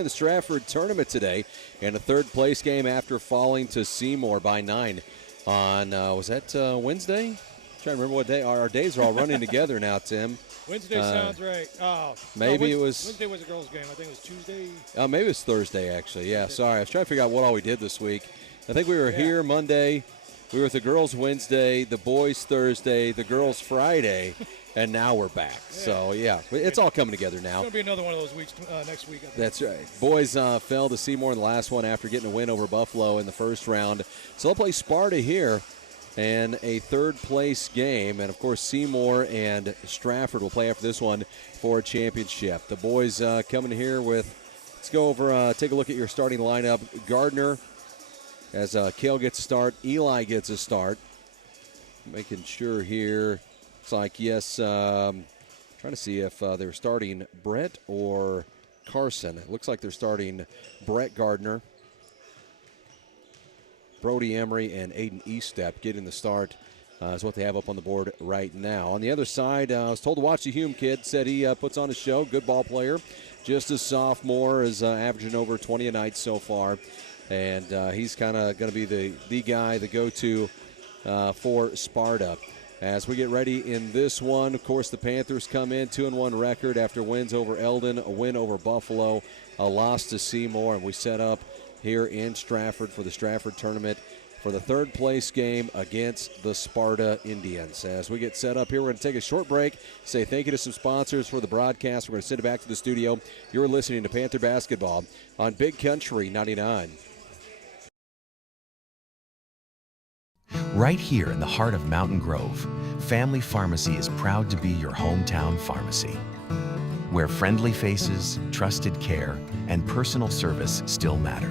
in the Strafford tournament today in a third-place game after falling to Seymour by 9 on, was that Wednesday? I'm trying to remember what day. Our days are all running together now, Tim. Wednesday sounds right. Oh, maybe no, it was. Wednesday was a girls' game. I think it was Tuesday. Maybe it was Thursday, actually. Yeah, sorry. I was trying to figure out what all we did this week. I think we were here Monday. We were with the girls Wednesday, the boys Thursday, the girls Friday, and now we're back. Yeah. So, yeah, it's all coming together now. It's going to be another one of those weeks next week. That's right. Boys fell to Seymour in the last one after getting a win over Buffalo in the first round. So they'll play Sparta here in a third-place game. And, of course, Seymour and Strafford will play after this one for a championship. The boys coming here with, let's go over, take a look at your starting lineup. Gardner, as Kale gets a start, Eli gets a start. Making sure here, looks like, yes, trying to see if they're starting Brett or Carson. It looks like they're starting Brett Gardner, Brody Emery, and Aiden Eastep getting the start is what they have up on the board right now. On the other side, I was told to watch the Hume kid. Said he puts on a show. Good ball player. Just a sophomore, is averaging over 20 a night so far. And he's kind of going to be the guy, the go-to for Sparta. As we get ready in this one, of course, the Panthers come in 2-1 record after wins over Eldon, a win over Buffalo, a loss to Seymour, and we set up here in Strafford for the Strafford tournament for the third-place game against the Sparta Indians. As we get set up here, we're going to take a short break, say thank you to some sponsors for the broadcast. We're going to send it back to the studio. You're listening to Panther Basketball on Big Country 99. Right here in the heart of Mountain Grove, Family Pharmacy is proud to be your hometown pharmacy, where friendly faces, trusted care, and personal service still matter.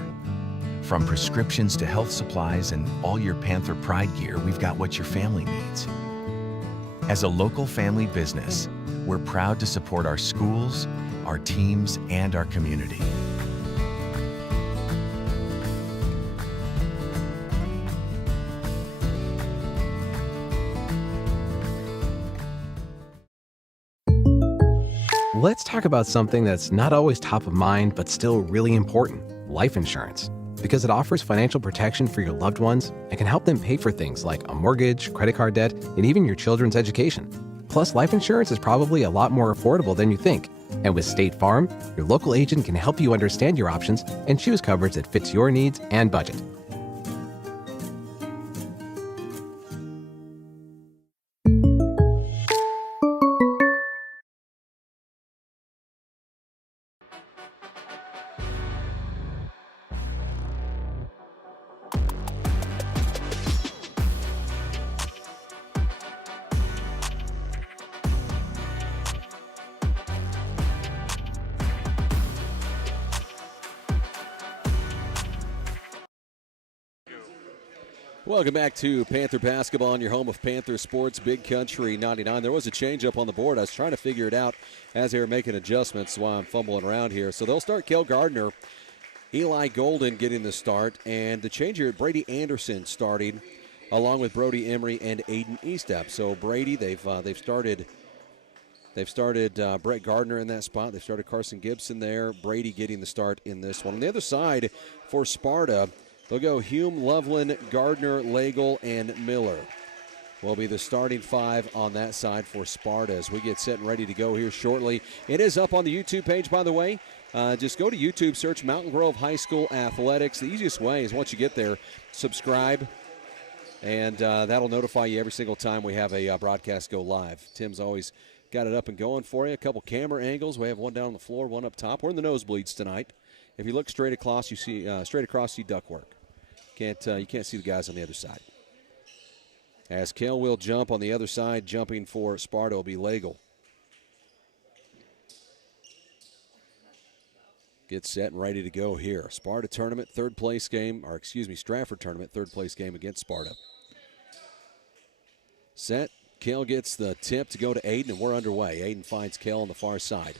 From prescriptions to health supplies and all your Panther Pride gear, we've got what your family needs. As a local family business, we're proud to support our schools, our teams, and our community. Let's talk about something that's not always top of mind, but still really important: life insurance. Because it offers financial protection for your loved ones and can help them pay for things like a mortgage, credit card debt, and even your children's education. Plus, life insurance is probably a lot more affordable than you think. And with State Farm, your local agent can help you understand your options and choose coverage that fits your needs and budget. Welcome back to Panther Basketball on your home of Panther Sports, Big Country 99. There was a change-up on the board. I was trying to figure it out as they were making adjustments, while I'm fumbling around here. So they'll start Kel Gardner, Eli Golden getting the start, and the change here, Brady Anderson starting, along with Brody Emery and Aiden Eastep. So Brady, they've started Brett Gardner in that spot. They've started Carson Gibson there. Brady getting the start in this one. On the other side for Sparta, they'll go Hume, Loveland, Gardner, Lagle, and Miller will be the starting five on that side for Sparta as we get set and ready to go here shortly. It is up on the YouTube page, by the way. Just go to YouTube, search Mountain Grove High School Athletics. The easiest way is once you get there, subscribe, and that'll notify you every single time we have a broadcast go live. Tim's always got it up and going for you. A couple camera angles. We have one down on the floor, one up top. We're in the nosebleeds tonight. If you look straight across, you see ductwork. You can't see the guys on the other side. As Kale will jump on the other side, jumping for Sparta will be Lagle. Get set and ready to go here. Sparta tournament, Strafford tournament, third place game against Sparta. Set. Kale gets the tip to go to Aiden, and we're underway. Aiden finds Kale on the far side.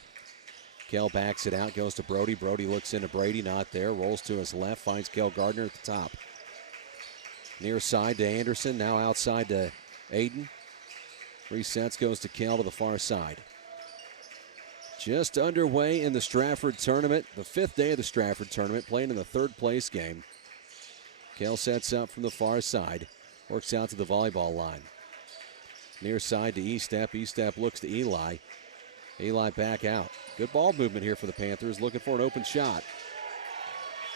Kale backs it out, goes to Brody. Brody looks into Brady, not there. Rolls to his left, finds Kale Gardner at the top. Near side to Anderson, now outside to Aiden. Resets, goes to Kale to the far side. Just underway in the Strafford tournament, the 5th day of the Strafford tournament, playing in the 3rd place game. Kale sets up from the far side, works out to the volleyball line. Near side to E-Step. E-Step looks to Eli. Eli back out. Good ball movement here for the Panthers, looking for an open shot.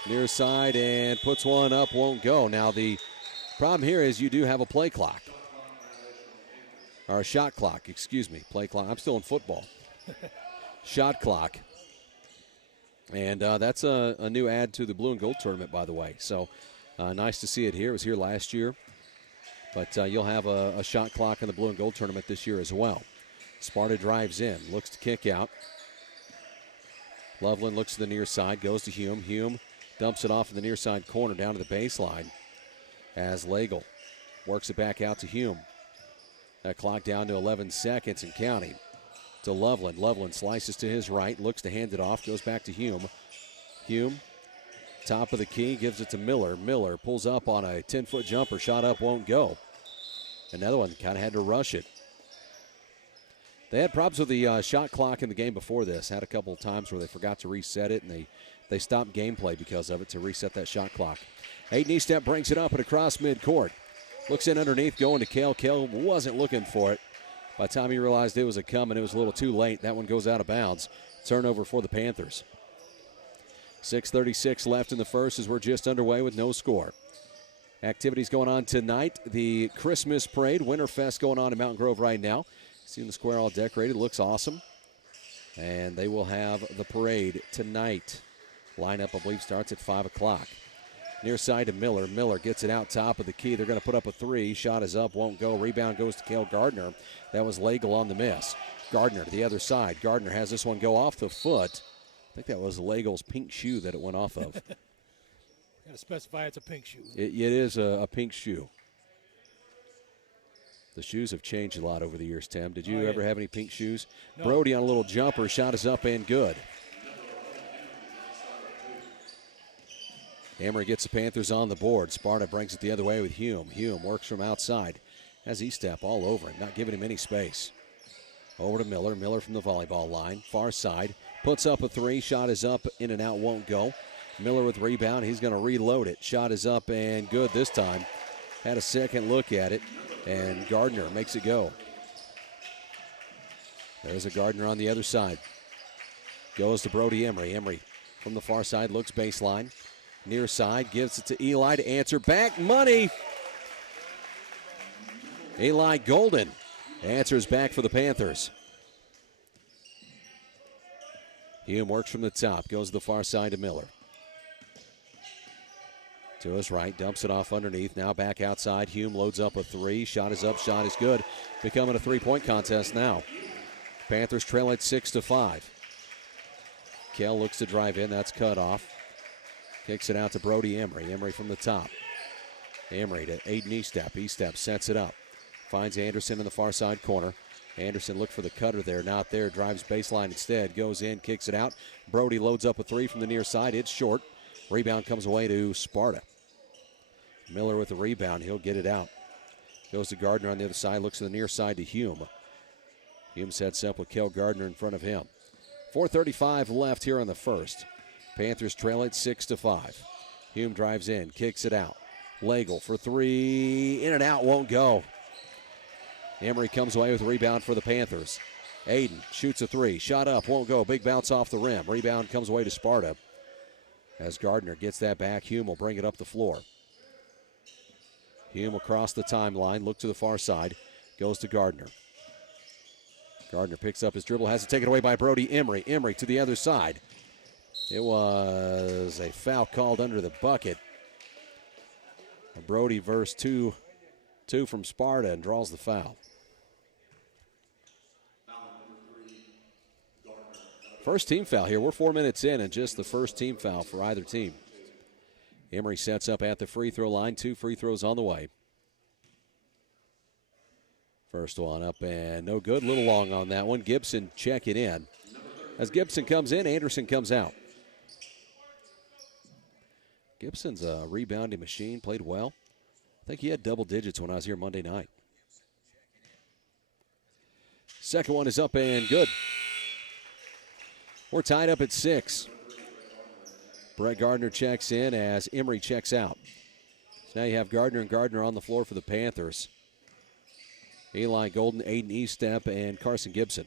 Near side and puts one up, won't go. Now the problem here is you do have a play clock. Or a shot clock, excuse me. Play clock. I'm still in football. Shot clock. And that's a new add to the blue and gold tournament, by the way. So nice to see it here. It was here last year. But you'll have a shot clock in the blue and gold tournament this year as well. Sparta drives in, looks to kick out. Loveland looks to the near side, goes to Hume. Hume dumps it off in the near side corner down to the baseline as Lagle works it back out to Hume. That clock down to 11 seconds and counting to Loveland. Loveland slices to his right, looks to hand it off, goes back to Hume. Hume, top of the key, gives it to Miller. Miller pulls up on a 10-foot jumper, shot up, won't go. Another one, kind of had to rush it. They had problems with the shot clock in the game before this. Had a couple of times where they forgot to reset it, and they stopped gameplay because of it to reset that shot clock. Aiden Eastep brings it up and across midcourt. Looks in underneath, going to Kale. Kale wasn't looking for it. By the time he realized it was a coming, it was a little too late. That one goes out of bounds. Turnover for the Panthers. 6:36 left in the first as we're just underway with no score. Activities going on tonight. The Christmas Parade, Winterfest going on in Mountain Grove right now. Seeing the square all decorated, looks awesome. And they will have the parade tonight. Lineup, I believe, starts at 5 o'clock. Near side to Miller. Miller gets it out top of the key. They're going to put up a three. Shot is up, won't go. Rebound goes to Cale Gardner. That was Lagle on the miss. Gardner to the other side. Gardner has this one go off the foot. I think that was Lagle's pink shoe that it went off of. Got to specify it's a pink shoe. It is a pink shoe. The shoes have changed a lot over the years, Tim. Did you ever have any pink shoes? No. Brody on a little jumper. Shot is up and good. Emery gets the Panthers on the board. Sparta brings it the other way with Hume. Hume works from outside. Has E-Step all over him, not giving him any space. Over to Miller. Miller from the volleyball line. Far side. Puts up a three. Shot is up, in and out, won't go. Miller with rebound. He's going to reload it. Shot is up and good this time. Had a second look at it, and Gardner makes it go. There's a Gardner on the other side. Goes to Brody Emery. Emery from the far side looks baseline. Near side, gives it to Eli to answer back. Money! Eli Golden answers back for the Panthers. Hume works from the top, goes to the far side to Miller. To his right, dumps it off underneath. Now back outside. Hume loads up a three. Shot is up, shot is good. Becoming a three-point contest now. Panthers trail at 6-5. Kell looks to drive in. That's cut off. Kicks it out to Brody Emery. Emery from the top. Emery to Aiden Eastep. Eastep sets it up. Finds Anderson in the far side corner. Anderson looked for the cutter there. Not there. Drives baseline instead. Goes in. Kicks it out. Brody loads up a three from the near side. It's short. Rebound comes away to Sparta. Miller with the rebound. He'll get it out. Goes to Gardner on the other side. Looks to the near side to Hume. Hume sets up with Kel Gardner in front of him. 4:35 left here in the first. Panthers trail it 6-5. Hume drives in, kicks it out. Lagle for three, in and out, won't go. Emery comes away with a rebound for the Panthers. Aiden shoots a three, shot up, won't go. Big bounce off the rim. Rebound comes away to Sparta. As Gardner gets that back, Hume will bring it up the floor. Hume across the timeline, look to the far side, goes to Gardner. Gardner picks up his dribble, has it taken away by Brody Emery. Emery to the other side. It was a foul called under the bucket. Brody versus two from Sparta and draws the foul. First team foul here. We're 4 minutes in and just the first team foul for either team. Emery sets up at the free throw line. 2 free throws on the way. First one up and no good. A little long on that one. Gibson check it in. As Gibson comes in, Anderson comes out. Gibson's a rebounding machine, played well. I think he had double digits when I was here Monday night. Second one is up and good. We're tied up at 6. Brett Gardner checks in as Emery checks out. So now you have Gardner and Gardner on the floor for the Panthers. Eli Golden, Aiden Eastep, and Carson Gibson.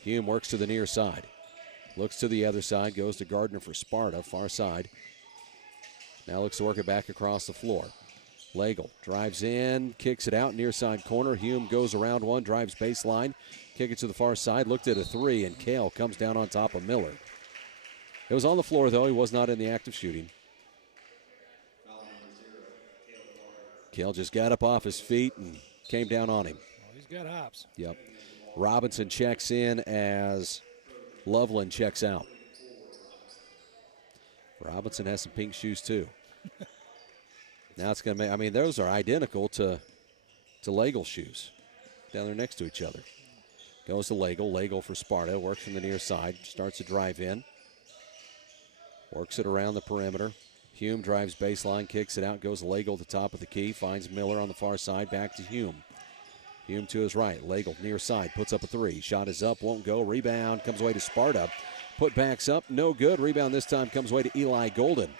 Hume works to the near side. Looks to the other side, goes to Gardner for Sparta, far side. Now looks to work it back across the floor. Legel drives in, kicks it out, near side corner. Hume goes around one, drives baseline, kick it to the far side, looked at a three, and Kale comes down on top of Miller. It was on the floor, though. He was not in the act of shooting. Kale just got up off his feet and came down on him. Oh, he's got hops. Yep. Robinson checks in as Loveland checks out. Robinson has some pink shoes, too. Now it's going to make, I mean, those are identical to Lagel's shoes down there next to each other. Goes to Legel. Legel for Sparta. Works from the near side. Starts to drive in. Works it around the perimeter. Hume drives baseline, kicks it out, goes to Legel at the top of the key. Finds Miller on the far side. Back to Hume. Hume to his right. Legel near side. Puts up a three. Shot is up. Won't go. Rebound. Comes away to Sparta. Put backs up. No good. Rebound this time comes away to Eli Golden.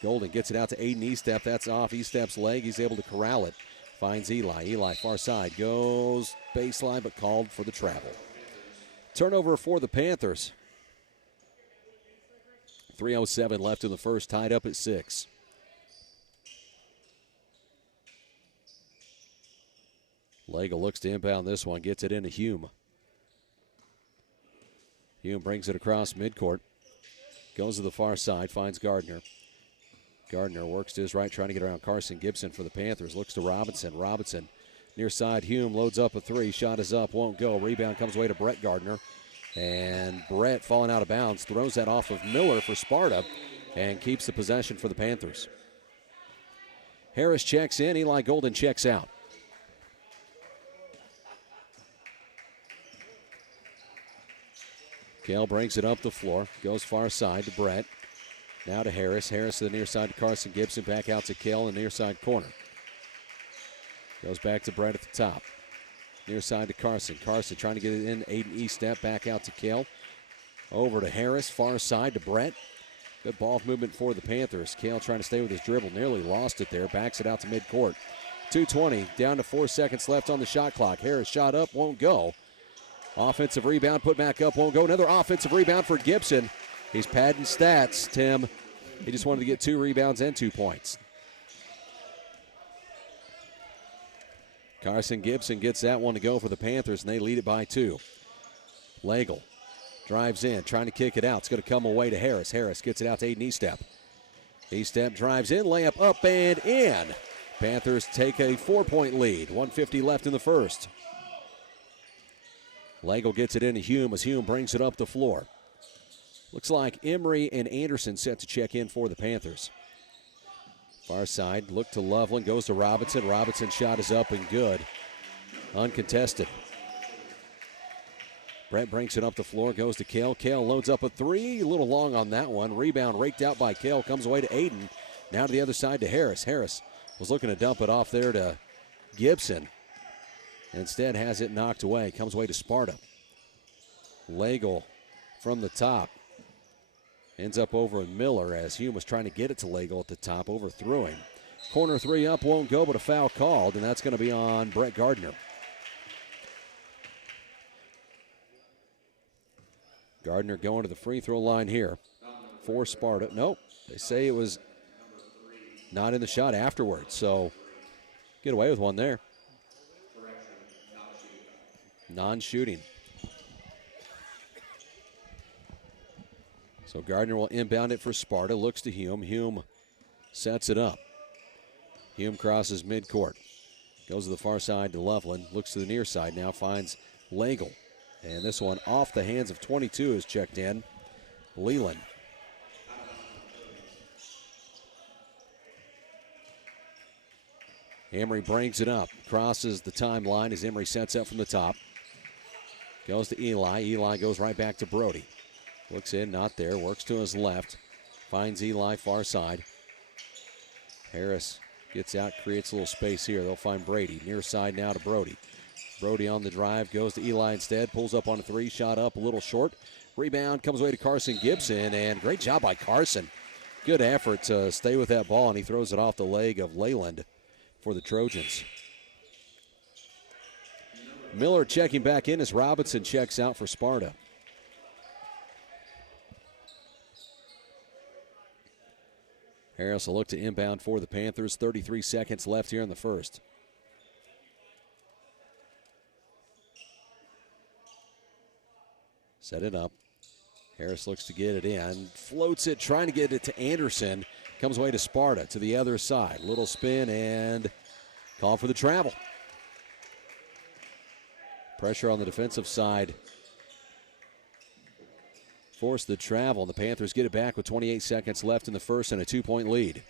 Golden gets it out to Aiden Eastep. That's off Eastep's leg. He's able to corral it. Finds Eli. Eli far side. Goes baseline but called for the travel. Turnover for the Panthers. 3:07 left in the first. Tied up at 6. Legel looks to inbound this one. Gets it into Hume. Hume brings it across midcourt. Goes to the far side. Finds Gardner. Gardner works to his right, trying to get around Carson Gibson for the Panthers. Looks to Robinson. Robinson near side. Hume loads up a three. Shot is up. Won't go. Rebound comes away to Brett Gardner. And Brett falling out of bounds. Throws that off of Miller for Sparta and keeps the possession for the Panthers. Harris checks in. Eli Golden checks out. Kale brings it up the floor. Goes far side to Brett. Now to Harris. Harris to the near side to Carson Gibson. Back out to Kale in the near side corner. Goes back to Brett at the top. Near side to Carson. Carson trying to get it in. Aiden Eastep back out to Kale. Over to Harris. Far side to Brett. Good ball movement for the Panthers. Kale trying to stay with his dribble. Nearly lost it there. Backs it out to midcourt. 2:20. Down to 4 seconds left on the shot clock. Harris shot up. Won't go. Offensive rebound. Put back up. Won't go. Another offensive rebound for Gibson. He's padding stats, Tim. He just wanted to get 2 rebounds and 2 points. Carson Gibson gets that one to go for the Panthers, and they lead it by 2. Legel drives in, trying to kick it out. It's going to come away to Harris. Harris gets it out to Aiden Eastep. Eastep drives in, layup up and in. Panthers take a 4-point lead. 1:50 left in the first. Legel gets it into Hume as Hume brings it up the floor. Looks like Emery and Anderson set to check in for the Panthers. Far side, look to Loveland, goes to Robinson. Robinson's shot is up and good. Uncontested. Brett brings it up the floor, goes to Kale. Kale loads up a three, a little long on that one. Rebound raked out by Kale, comes away to Aiden. Now to the other side to Harris. Harris was looking to dump it off there to Gibson. Instead has it knocked away, comes away to Sparta. Legel from the top. Ends up over Miller as Hume was trying to get it to Legel at the top, overthrew him. Corner three up, won't go, but a foul called, and that's going to be on Brett Gardner. Gardner going to the free throw line here for Sparta. Nope, they say it was not in the shot afterwards, so get away with one there. Non-shooting. So Gardner will inbound it for Sparta. Looks to Hume. Hume sets it up. Hume crosses midcourt. Goes to the far side to Loveland. Looks to the near side now. Finds Legel. And this one off the hands of 22 is checked in. Leland. Emery brings it up. Crosses the timeline as Emery sets up from the top. Goes to Eli. Eli goes right back to Brody. Looks in, not there. Works to his left. Finds Eli far side. Harris gets out, creates a little space here. They'll find Brady. Near side now to Brody. Brody on the drive, goes to Eli instead, pulls up on a three, shot up, a little short. Rebound comes away to Carson Gibson, and great job by Carson. Good effort to stay with that ball, and he throws it off the leg of Leyland for the Trojans. Miller checking back in as Robinson checks out for Sparta. Harris will look to inbound for the Panthers. 33 seconds left here in the first. Set it up. Harris looks to get it in. Floats it, trying to get it to Anderson. Comes away to Sparta to the other side. Little spin and call for the travel. Pressure on the defensive side. Force the travel. The Panthers get it back with 28 seconds left in the first and a 2-point lead.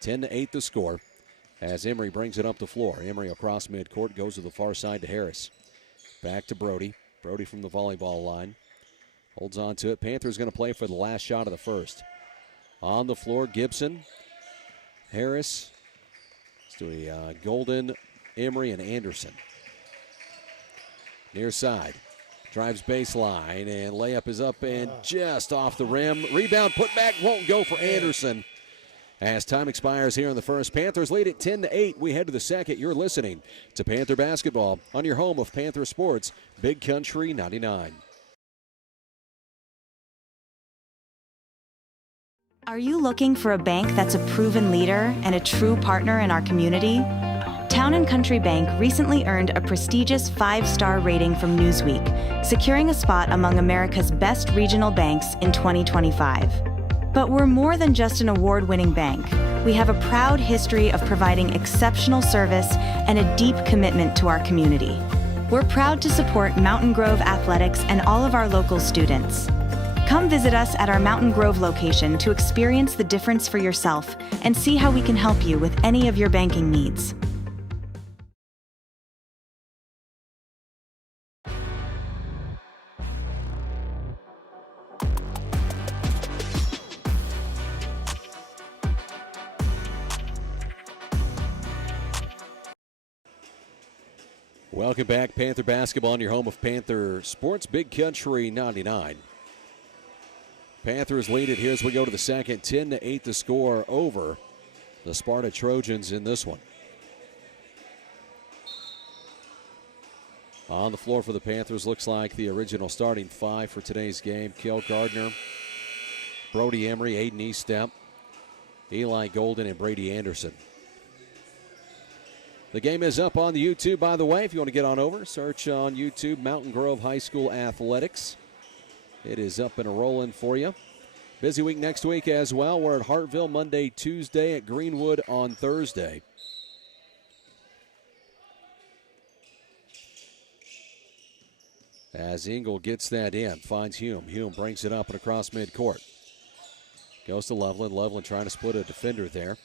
10-8 the score as Emery brings it up the floor. Emery across midcourt, goes to the far side to Harris. Back to Brody. Brody from the volleyball line. Holds on to it. Panthers going to play for the last shot of the first. On the floor, Gibson, Harris, Golden, Emery, and Anderson. Near side. Drives baseline, and layup is up and just off the rim. Rebound, put back, won't go for Anderson. As time expires here in the first, Panthers lead it 10-8. We head to the second. You're listening to Panther Basketball on your home of Panther Sports, Big Country 99. Are you looking for a bank that's a proven leader and a true partner in our community? Town & Country Bank recently earned a prestigious 5-star rating from Newsweek, securing a spot among America's best regional banks in 2025. But we're more than just an award-winning bank. We have a proud history of providing exceptional service and a deep commitment to our community. We're proud to support Mountain Grove Athletics and all of our local students. Come visit us at our Mountain Grove location to experience the difference for yourself and see how we can help you with any of your banking needs. Welcome back, Panther Basketball on your home of Panther Sports, Big Country 99. Panthers lead it here as we go to the second. 10-8 the score over the Sparta Trojans in this one. On the floor for the Panthers, looks like the original starting five for today's game. Kel Gardner, Brody Emery, Aiden Eastep, Eli Golden, and Brady Anderson. The game is up on the YouTube, by the way. If you want to get on over, search on YouTube, Mountain Grove High School Athletics. It is up and rolling for you. Busy week next week as well. We're at Hartville Monday, Tuesday, at Greenwood on Thursday. As Engel gets that in, finds Hume. Hume brings it up and across midcourt. Goes to Loveland. Loveland trying to split a defender there.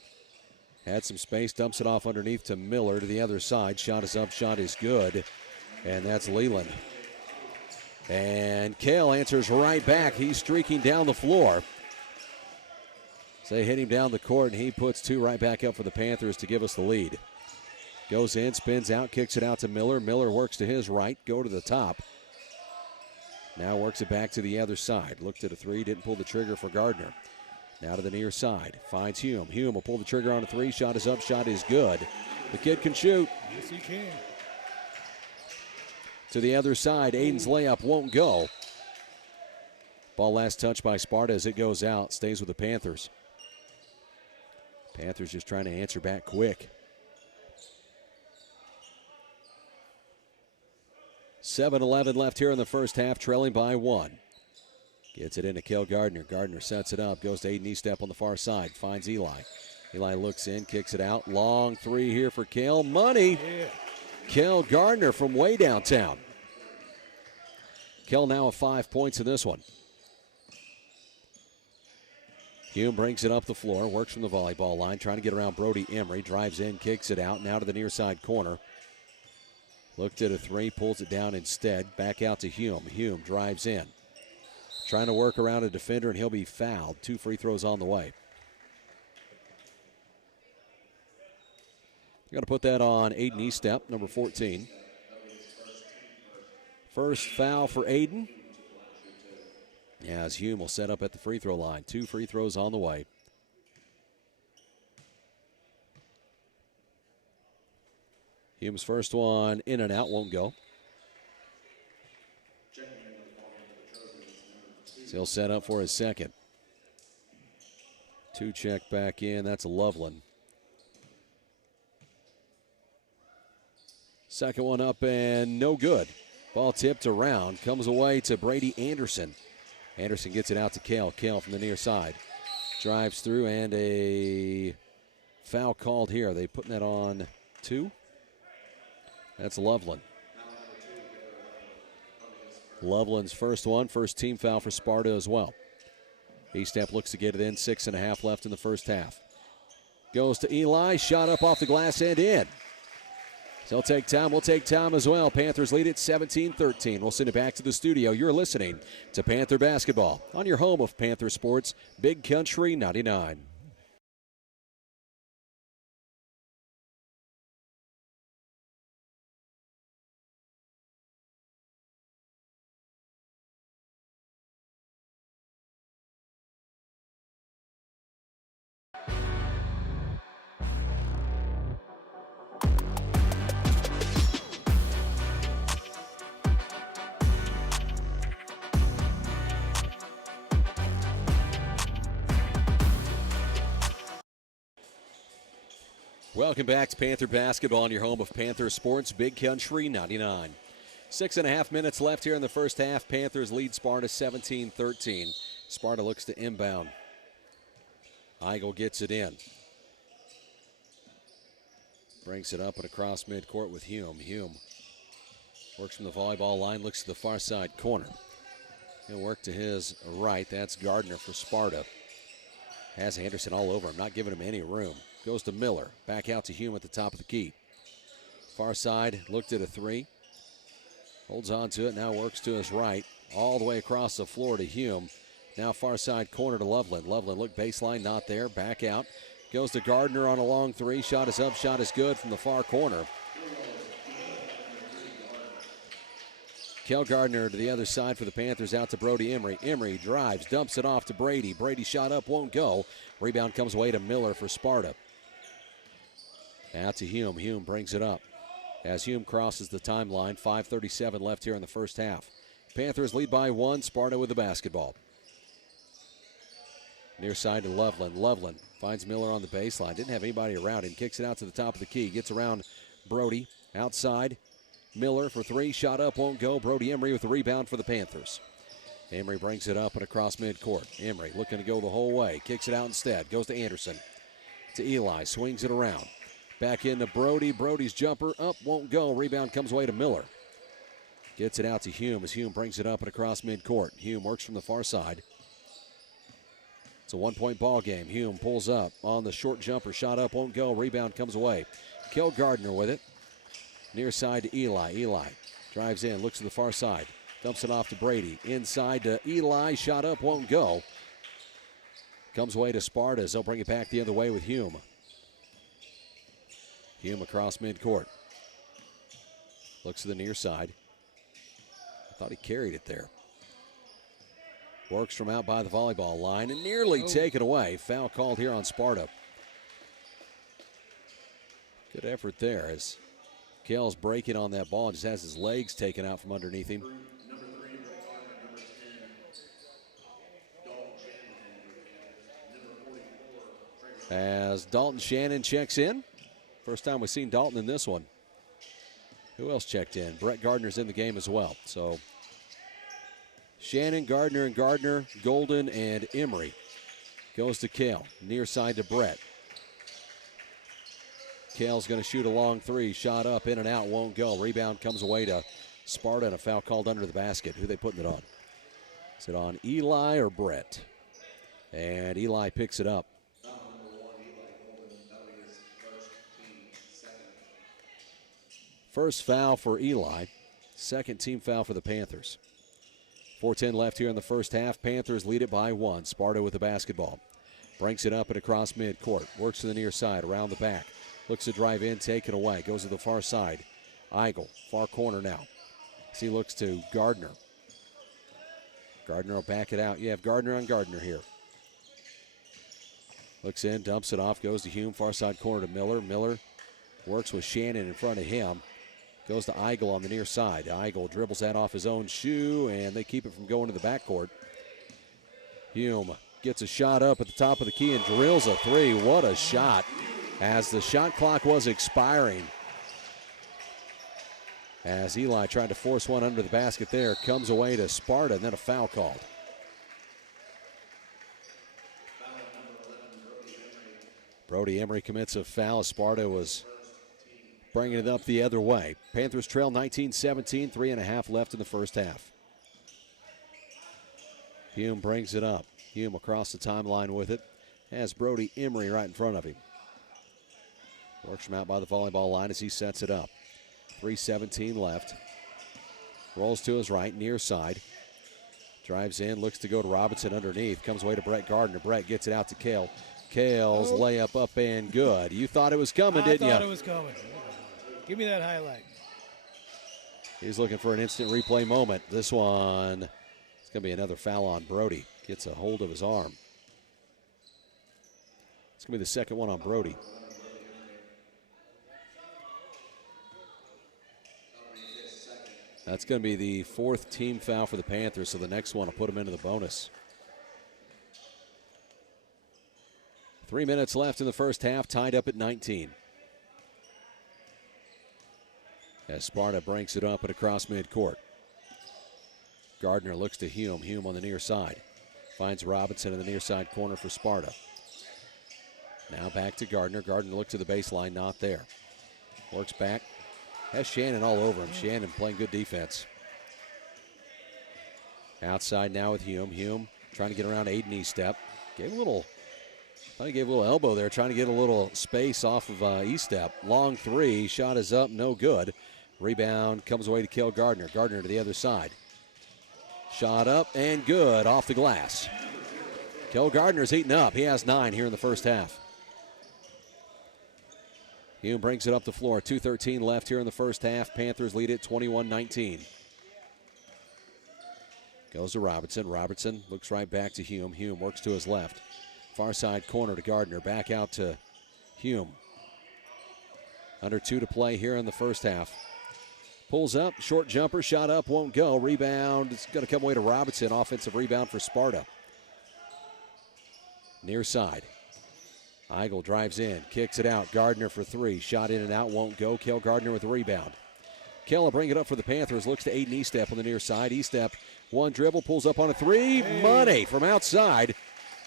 Had some space, dumps it off underneath to Miller to the other side. Shot is up, shot is good. And that's Leland. And Kale answers right back. He's streaking down the floor. So they hit him down the court, and he puts two right back up for the Panthers to give us the lead. Goes in, spins out, kicks it out to Miller. Miller works to his right, go to the top. Now works it back to the other side. Looked at a three, didn't pull the trigger for Gardner. Now to the near side, finds Hume. Hume will pull the trigger on a three. Shot is up, shot is good. The kid can shoot. Yes, he can. To the other side, Aiden's layup won't go. Ball last touched by Sparta as it goes out. Stays with the Panthers. Panthers just trying to answer back quick. 7-11 left here in the first half, trailing by one. Gets it into Kel Gardner. Gardner sets it up. Goes to Aiden Eastep on the far side. Finds Eli. Eli looks in, kicks it out. Long three here for Kel. Money. Yeah. Kel Gardner from way downtown. Kel now with 5 points in this one. Hume brings it up the floor. Works from the volleyball line. Trying to get around Brody Emery. Drives in, kicks it out. Now to the near side corner. Looked at a three. Pulls it down instead. Back out to Hume. Hume drives in. Trying to work around a defender, and he'll be fouled. 2 free throws on the way. Got to put that on Aiden Eastep, number 14. First foul for Aiden. As Hume will set up at the free throw line. 2 free throws on the way. Hume's first one in and out, won't go. So he'll set up for his second. 2 check back in, that's Loveland. Second one up and no good. Ball tipped around, comes away to Brady Anderson. Anderson gets it out to Kale. Kale from the near side. Drives through and a foul called here. Are they putting that on 2? That's Loveland. Loveland's first one, first team foul for Sparta as well. Estep looks to get it in, 6.5 left in the first half. Goes to Eli, shot up off the glass and in. So he'll take time, we'll take time as well. Panthers lead it 17-13. We'll send it back to the studio. You're listening to Panther Basketball on your home of Panther Sports, Big Country 99. Welcome back to Panther Basketball on your home of Panther Sports, Big Country 99. 6.5 minutes left here in the first half. Panthers lead Sparta 17-13. Sparta looks to inbound. Eigel gets it in. Brings it up and across midcourt with Hume. Hume works from the volleyball line, looks to the far side corner. He'll work to his right. That's Gardner for Sparta. Has Anderson all over him, not giving him any room. Goes to Miller. Back out to Hume at the top of the key. Far side, looked at a 3. Holds on to it, now works to his right. All the way across the floor to Hume. Now far side corner to Loveland. Loveland look baseline, not there. Back out. Goes to Gardner on a long 3. Shot is up, shot is good from the far corner. Kel Gardner to the other side for the Panthers, out to Brody Emery. Emery drives, dumps it off to Brady. Brady shot up, won't go. Rebound comes away to Miller for Sparta. Out to Hume. Hume brings it up. As Hume crosses the timeline, 5:37 left here in the first half. Panthers lead by 1, Sparta with the basketball. Near side to Loveland. Loveland finds Miller on the baseline. Didn't have anybody around him. Kicks it out to the top of the key. Gets around Brody. Outside. Miller for 3. Shot up, won't go. Brody Emery with the rebound for the Panthers. Emery brings it up and across midcourt. Emery looking to go the whole way. Kicks it out instead. Goes to Anderson. To Eli. Swings it around. Back into Brody. Brody's jumper up, won't go. Rebound comes away to Miller. Gets it out to Hume as Hume brings it up and across midcourt. Hume works from the far side. It's a 1-point ball game. Hume pulls up on the short jumper. Shot up, won't go. Rebound comes away. Kel Gardner with it. Near side to Eli. Eli drives in, looks to the far side. Dumps it off to Brady. Inside to Eli. Shot up, won't go. Comes away to Sparta as they'll bring it back the other way with Hume. Hume across midcourt. Looks to the near side. I thought he carried it there. Works from out by the volleyball line and nearly taken away. Foul called here on Sparta. Good effort there as Kale's breaking on that ball. Just has his legs taken out from underneath him. As Dalton Shannon checks in. First time we've seen Dalton in this one. Who else checked in? Brett Gardner's in the game as well. So Shannon, Gardner, and Gardner, Golden, and Emery. Goes to Kale. Near side to Brett. Kale's going to shoot a long 3. Shot up, in and out, won't go. Rebound comes away to Sparta, and a foul called under the basket. Who are they putting it on? Is it on Eli or Brett? And Eli picks it up. First foul for Eli. Second team foul for the Panthers. 4:10 left here in the first half. Panthers lead it by 1. Sparta with the basketball. Brings it up and across midcourt. Works to the near side, around the back. Looks to drive in, take it away. Goes to the far side. Eigel, far corner now. As he looks to Gardner. Gardner will back it out. You have Gardner on Gardner here. Looks in, dumps it off, goes to Hume, far side corner to Miller. Miller works with Shannon in front of him. Goes to Eigel on the near side. Eigel dribbles that off his own shoe, and they keep it from going to the backcourt. Hume gets a shot up at the top of the key and drills a three. What a shot. As the shot clock was expiring. As Eli tried to force one under the basket there, comes away to Sparta, and then a foul called. Brody Emery commits a foul. Sparta was bringing it up the other way. Panthers trail 19-17, 3.5 left in the first half. Hume brings it up. Hume across the timeline with it. Has Brody Emery right in front of him. Works him out by the volleyball line as he sets it up. 3:17 left. Rolls to his right, near side. Drives in, looks to go to Robinson underneath. Comes away to Brett Gardner. Brett gets it out to Kale. Kale's layup up and good. You thought it was coming, didn't you? I thought it was coming. Give me that highlight. He's looking for an instant replay moment. This one, it's going to be another foul on Brody. Gets a hold of his arm. It's going to be the second one on Brody. That's going to be the fourth team foul for the Panthers, so the next one will put them into the bonus. 3 minutes left in the first half, tied up at 19. As Sparta breaks it up and across midcourt. Gardner looks to Hume. Hume on the near side. Finds Robinson in the near side corner for Sparta. Now back to Gardner. Gardner looks to the baseline, not there. Works back. Has Shannon all over him. Shannon playing good defense. Outside now with Hume. Hume trying to get around Aiden Estep. Gave a little elbow there, trying to get a little space off of Estep. Long three. Shot is up, no good. Rebound comes away to Kel Gardner. Gardner to the other side. Shot up and good off the glass. Kel Gardner's eating up. He has 9 here in the first half. Hume brings it up the floor. 2:13 left here in the first half. Panthers lead it 21-19. Goes to Robertson. Robertson looks right back to Hume. Hume works to his left. Far side corner to Gardner. Back out to Hume. Under 2 to play here in the first half. Pulls up. Short jumper. Shot up. Won't go. Rebound. It's going to come away to Robinson. Offensive rebound for Sparta. Near side. Eigel drives in, kicks it out. Gardner for 3. Shot in and out, won't go. Kel Gardner with the rebound. Kel will bring it up for the Panthers. Looks to Aiden Estep on the near side. Estep, one dribble, pulls up on a 3. Money from outside.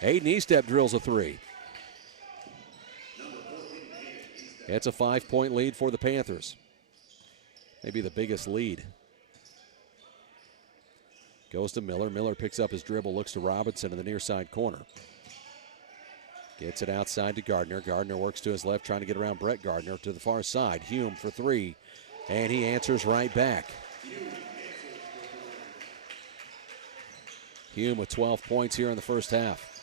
Aiden Estep drills a 3. It's a 5-point lead for the Panthers. Maybe the biggest lead. Goes to Miller. Miller picks up his dribble, looks to Robinson in the near side corner. Gets it outside to Gardner. Gardner works to his left, trying to get around Brett Gardner to the far side. Hume for 3, and he answers right back. Hume with 12 points here in the first half.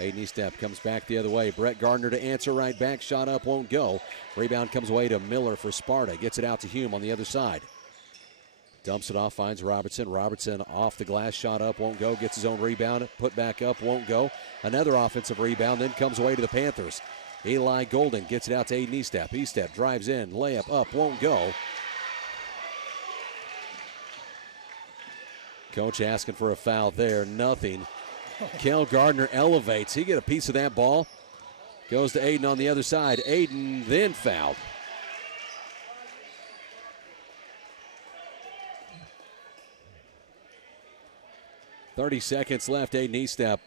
Aiden Estep comes back the other way. Brett Gardner to answer right back. Shot up, won't go. Rebound comes away to Miller for Sparta. Gets it out to Hume on the other side. Dumps it off, finds Robertson. Robertson off the glass, shot up, won't go. Gets his own rebound, put back up, won't go. Another offensive rebound, then comes away to the Panthers. Eli Golden gets it out to Aiden Estep. Estep drives in, layup up, won't go. Coach asking for a foul there, nothing. Kel Gardner elevates. He get a piece of that ball. Goes to Aiden on the other side. Aiden then fouled. .30 seconds left. Aiden Estep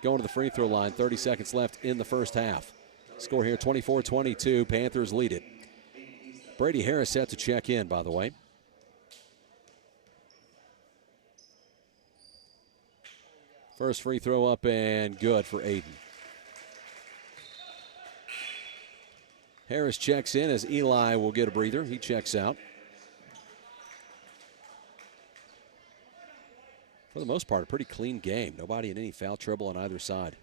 going to the free throw line. 30 seconds left in the first half. Score here 24-22. Panthers lead it. Brady Harris set to check in, by the way. First free throw up and good for Aiden. Harris checks in as Eli will get a breather. He checks out. For the most part, a pretty clean game. Nobody in any foul trouble on either side.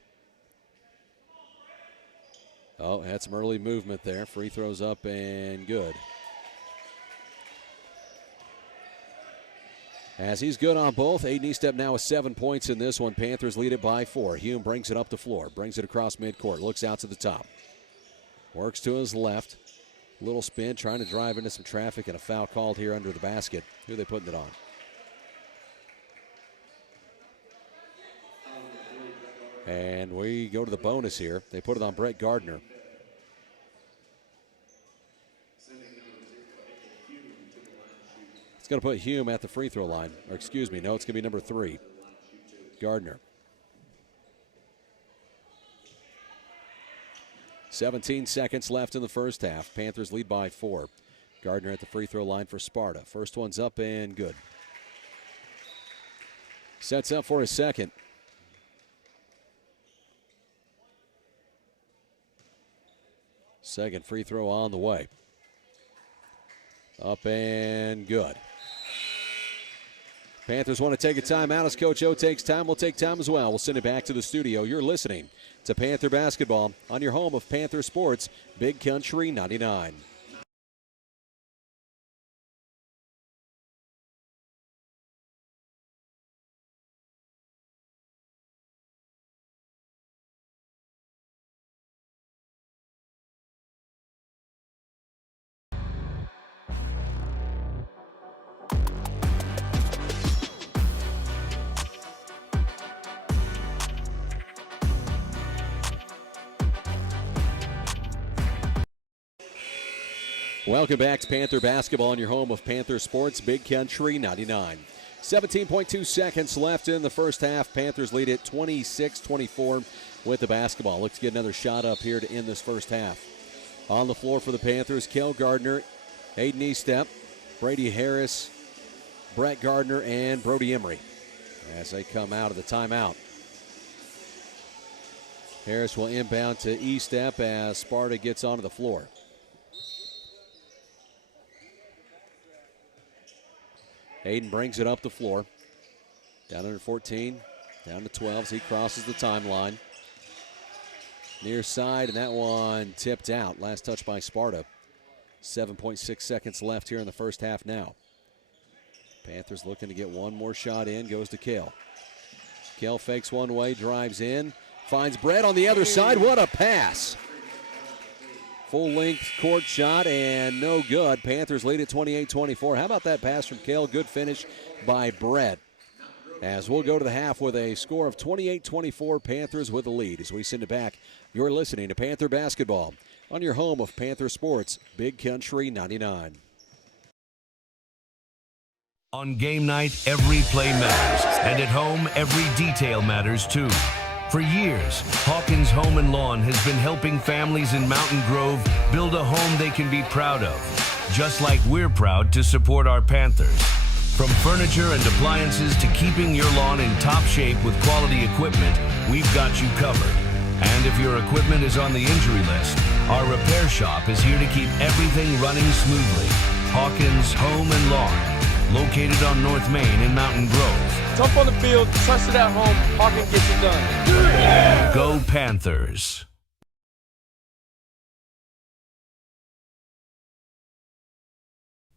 Oh, had some early movement there. Free throws up and good. As he's good on both. Aiden Eastep now with 7 points in this one. Panthers lead it by 4. Hume brings it up the floor, brings it across midcourt, looks out to the top. Works to his left. Little spin, trying to drive into some traffic, and a foul called here under the basket. Who are they putting it on? And we go to the bonus here. They put it on Brett Gardner. It's going to put Hume at the free throw line. Or excuse me, no, it's going to be number 3, Gardner. 17 seconds left in the first half. Panthers lead by 4. Gardner at the free throw line for Sparta. First one's up and good. Sets up for his second. Second free throw on the way. Up and good. Panthers want to take a timeout as Coach O takes time. We'll take time as well. We'll send it back to the studio. You're listening to Panther Basketball on your home of Panther Sports, Big Country 99. Welcome back to Panther Basketball on your home of Panther Sports, Big Country 99. 17.2 seconds left in the first half. Panthers lead it 26-24 with the basketball. Let's get another shot up here to end this first half. On the floor for the Panthers, Kel Gardner, Aiden Eastep, Brady Harris, Brett Gardner, and Brody Emery as they come out of the timeout. Harris will inbound to Eastep as Sparta gets onto the floor. Aiden brings it up the floor. Down under 14, down to 12 as he crosses the timeline. Near side, and that one tipped out. Last touch by Sparta. 7.6 seconds left here in the first half now. Panthers looking to get one more shot in. Goes to Kale. Kale fakes one way, drives in. Finds Brett on the other side. What a pass. Full-length court shot and no good. Panthers lead at 28-24. How about that pass from Kale? Good finish by Brett. As we'll go to the half with a score of 28-24, Panthers with the lead. As we send it back, you're listening to Panther Basketball on your home of Panther Sports, Big Country 99. On game night, every play matters. And at home, every detail matters too. For years, Hawkins Home and Lawn has been helping families in Mountain Grove build a home they can be proud of, just like we're proud to support our Panthers. From furniture and appliances to keeping your lawn in top shape with quality equipment, we've got you covered. And if your equipment is on the injury list, our repair shop is here to keep everything running smoothly. Hawkins Home and Lawn, located on North Main in Mountain Grove. Jump on the field, trust it at home, Hawkins gets it done. Yeah! Go Panthers.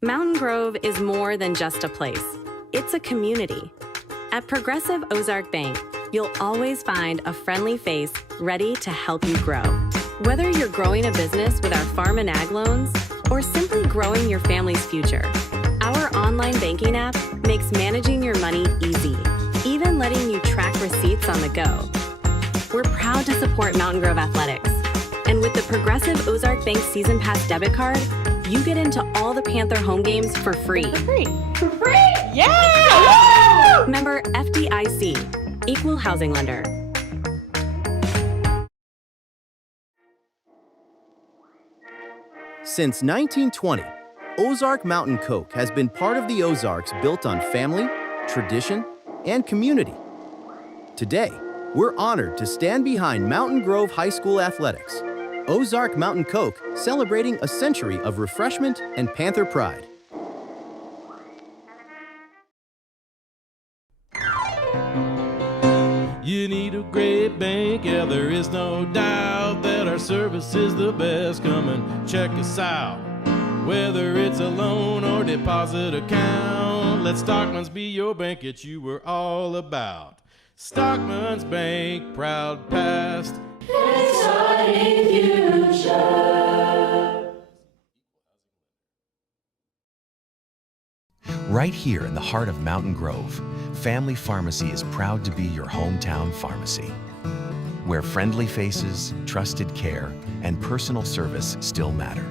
Mountain Grove is more than just a place. It's a community. At Progressive Ozark Bank, you'll always find a friendly face ready to help you grow. Whether you're growing a business with our farm and ag loans or simply growing your family's future, our online banking app makes managing your money easy, even letting you track receipts on the go. We're proud to support Mountain Grove Athletics. And with the Progressive Ozark Bank Season Pass debit card, you get into all the Panther home games for free. For free? Yeah! Woo! Member FDIC, Equal Housing Lender. Since 1920, Ozark Mountain Coke has been part of the Ozarks built on family, tradition, and community. Today, we're honored to stand behind Mountain Grove High School athletics. Ozark Mountain Coke, celebrating a century of refreshment and Panther pride. You need a great bank, yeah, there is no doubt that our service is the best. Come and check us out. Whether it's a loan or deposit account, let Stockman's be your bank that you were all about. Stockman's Bank, proud past, exciting future. Right here in the heart of Mountain Grove, Family Pharmacy is proud to be your hometown pharmacy, where friendly faces, trusted care, and personal service still matter.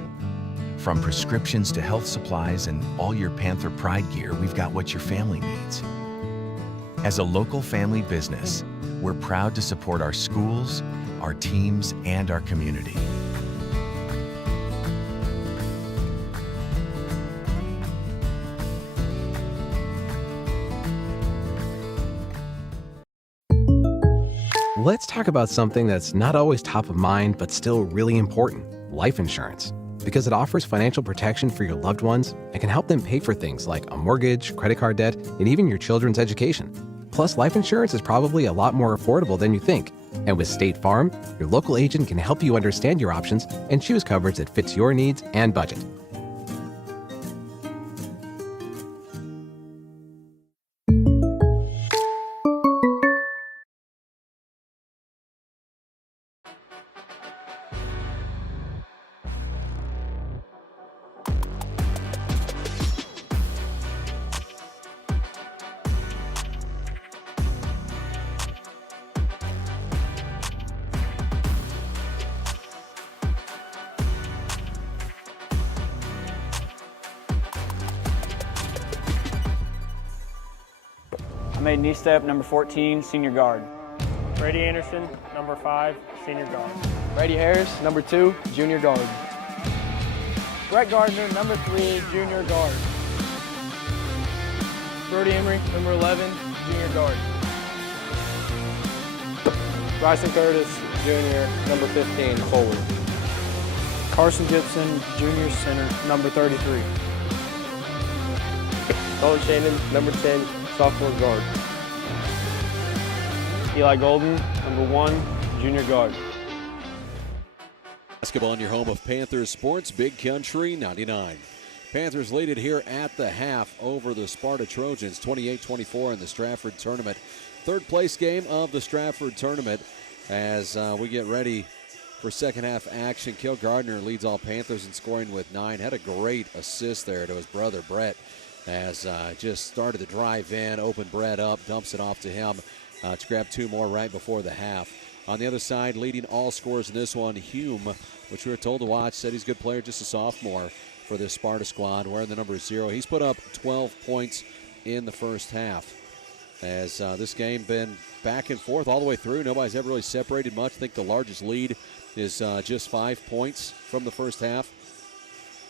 From prescriptions to health supplies and all your Panther Pride gear, we've got what your family needs. As a local family business, we're proud to support our schools, our teams, and our community. Let's talk about something that's not always top of mind, but still really important: life insurance. Because it offers financial protection for your loved ones and can help them pay for things like a mortgage, credit card debt, and even your children's education. Plus, life insurance is probably a lot more affordable than you think. And with State Farm, your local agent can help you understand your options and choose coverage that fits your needs and budget. I made knee step, number 14, senior guard. Brady Anderson, number 5, senior guard. Brady Harris, number 2, junior guard. Brett Gardner, number 3, junior guard. Brody Emery, number 11, junior guard. Bryson Curtis, junior, number 15, forward. Carson Gibson, junior center, number 33. Colin Shannon, number 10, sophomore guard. Eli Golden, number 1, junior guard. Basketball in your home of Panthers sports, Big Country 99. Panthers lead it here at the half over the Sparta Trojans, 28-24 in the Strafford tournament. Third place game of the Strafford tournament as we get ready for second half action. Kel Gardner leads all Panthers in scoring with 9. Had a great assist there to his brother Brett as just started to drive in, opened Brett up, dumps it off to him to grab 2 more right before the half. On the other side, leading all scorers in this one, Hume, which we were told to watch, said he's a good player, just a sophomore for this Sparta squad, wearing the number 0. He's put up 12 points in the first half. As this game been back and forth all the way through, nobody's ever really separated much. I think the largest lead is just 5 points from the first half.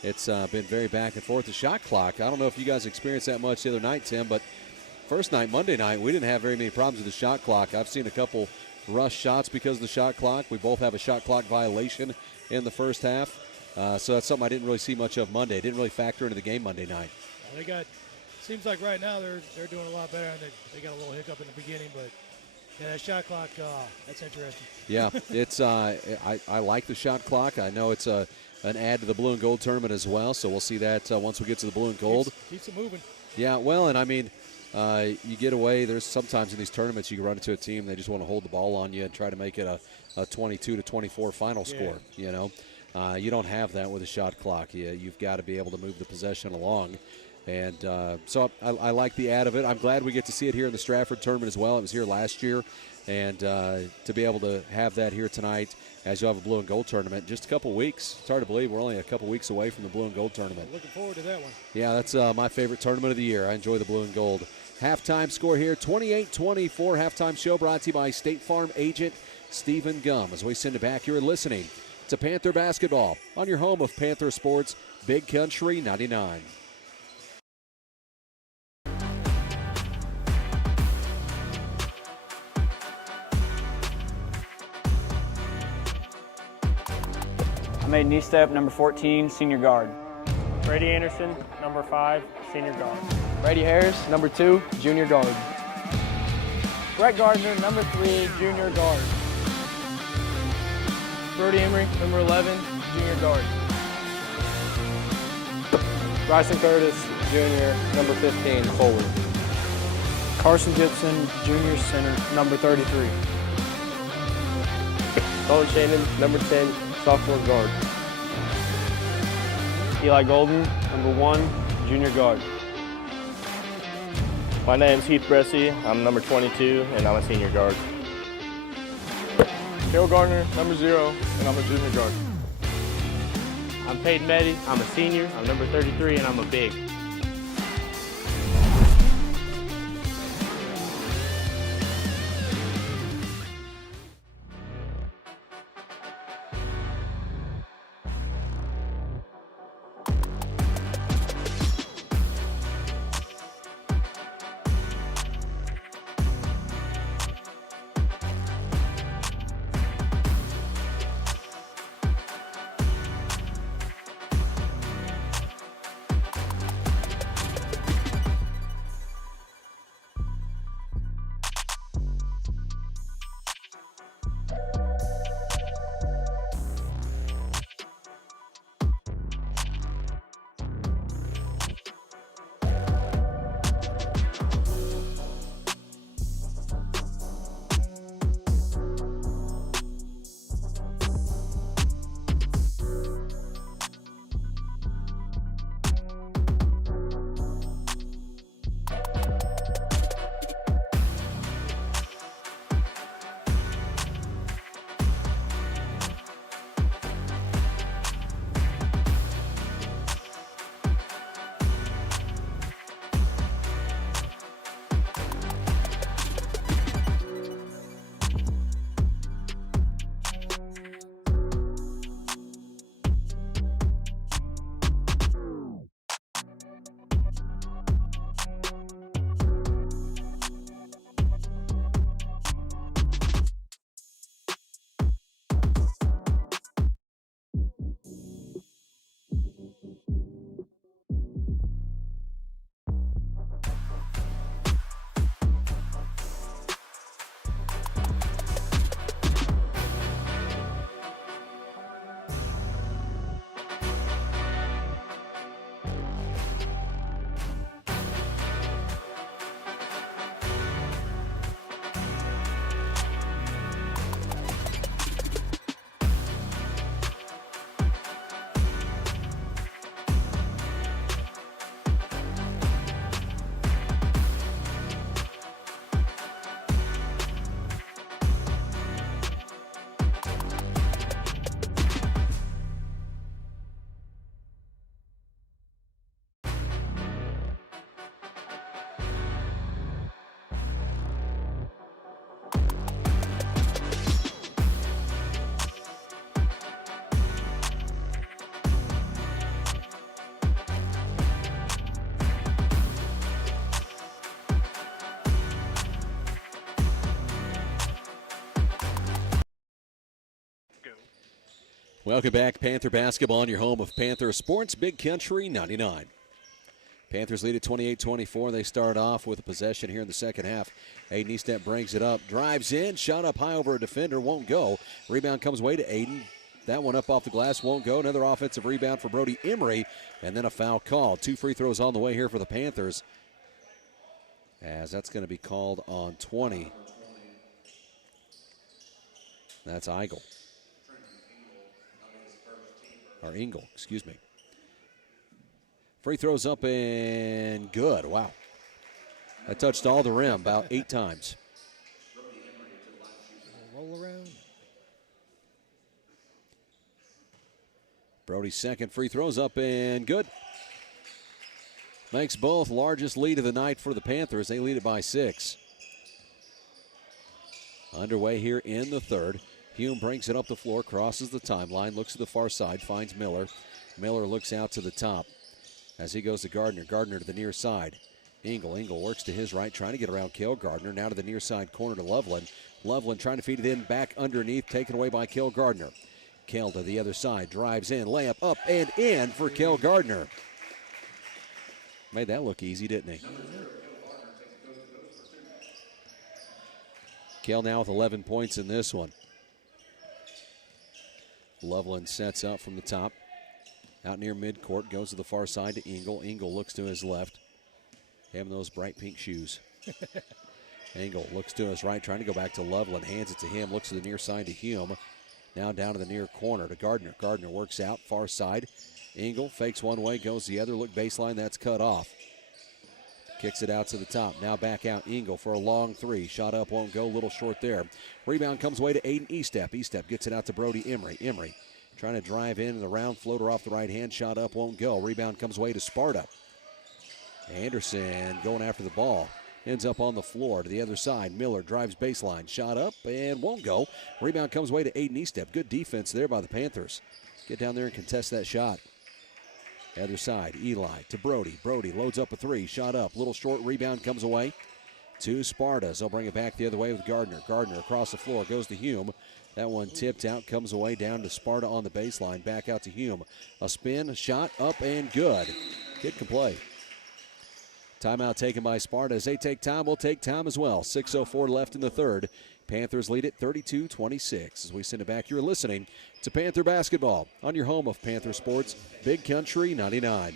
It's been very back and forth. The shot clock, I don't know if you guys experienced that much the other night, Tim, but first night, Monday night, we didn't have very many problems with the shot clock. I've seen a couple rush shots because of the shot clock. We both have a shot clock violation in the first half. So that's something I didn't really see much of Monday. It didn't really factor into the game Monday night. They got, seems like right now they're doing a lot better. And they got a little hiccup in the beginning, but yeah, that shot clock, that's interesting. Yeah, it's I like the shot clock. I know it's an add to the blue and gold tournament as well, so we'll see that once we get to the blue and gold. Keeps it moving. Yeah, well, and I mean, you get away. There's sometimes in these tournaments you can run into a team, they just want to hold the ball on you and try to make it a 22-24 final score, you know. You don't have that with a shot clock. You've got to be able to move the possession along. And so I like the add of it. I'm glad we get to see it here in the Strafford tournament as well. It was here last year. And to be able to have that here tonight as you have a blue and gold tournament, just a couple weeks. It's hard to believe we're only a couple weeks away from the blue and gold tournament. Looking forward to that one. Yeah, that's my favorite tournament of the year. I enjoy the blue and gold. Halftime score here, 28-24. Halftime show brought to you by State Farm agent Stephen Gum. As we send it back, you're listening to Panther Basketball on your home of Panther Sports, Big Country 99. I made knee step, number 14, senior guard. Brady Anderson, number 5, senior guard. Brady Harris, number 2, junior guard. Brett Gardner, number 3, junior guard. Brody Emery, number 11, junior guard. Bryson Curtis, junior, number 15, forward. Carson Gibson, junior center, number 33. Colin Shannon, number 10, sophomore guard. Eli Golden, number 1, junior guard. My name's Heath Bressy. I'm number 22, and I'm a senior guard. Cale Gardner, number 0, and I'm a junior guard. I'm Peyton Meddy. I'm a senior. I'm number 33, and I'm a big. Welcome back, Panther basketball on your home of Panther Sports, Big Country 99. Panthers lead at 28-24. They start off with a possession here in the second half. Aiden Eastep brings it up, drives in, shot up high over a defender, won't go. Rebound comes away to Aiden. That one up off the glass, won't go. Another offensive rebound for Brody Emery, and then a foul call. 2 free throws on the way here for the Panthers, as that's going to be called on 20. That's Engel, excuse me. Free throws up and good. Wow. That touched all the rim about 8 times. Roll around. Brody's second free throws up and good. Makes both. Largest lead of the night for the Panthers. They lead it by 6. Underway here in the third. Hume brings it up the floor, crosses the timeline, looks to the far side, finds Miller. Miller looks out to the top as he goes to Gardner. Gardner to the near side. Engel works to his right, trying to get around Cale Gardner. Now to the near side corner to Loveland. Loveland trying to feed it in, back underneath, taken away by Cale Gardner. Cale to the other side, drives in, layup up and in for Cale Gardner. Made that look easy, didn't he? Cale now with 11 points in this one. Loveland sets up from the top. Out near midcourt, goes to the far side to Engel. Engel looks to his left, having those bright pink shoes. Engel looks to his right, trying to go back to Loveland, hands it to him, looks to the near side to Hume. Now down to the near corner to Gardner. Gardner works out, far side. Engel fakes one way, goes the other, look baseline, that's cut off. Kicks it out to the top, now back out Engel for a long three. Shot up, won't go, little short there. Rebound comes away to Aiden Estep. Estep gets it out to Brody Emery. Emery trying to drive in the round floater off the right hand, shot up, won't go. Rebound comes away to Sparta. Anderson going after the ball. Ends up on the floor to the other side. Miller drives baseline, shot up and won't go. Rebound comes away to Aiden Estep. Good defense there by the Panthers. Get down there and contest that shot. Other side, Eli to Brody. Brody loads up a three, shot up, little short, rebound comes away to Sparta. They'll bring it back the other way with Gardner. Gardner across the floor, goes to Hume. That one tipped out, comes away down to Sparta on the baseline. Back out to Hume. A spin, a shot, up and good. Kid can play. Timeout taken by Sparta. As they take time, we'll take time as well. 6:04 left in the third. Panthers lead it 32-26. As we send it back, you're listening to Panther Basketball on your home of Panther Sports, Big Country 99.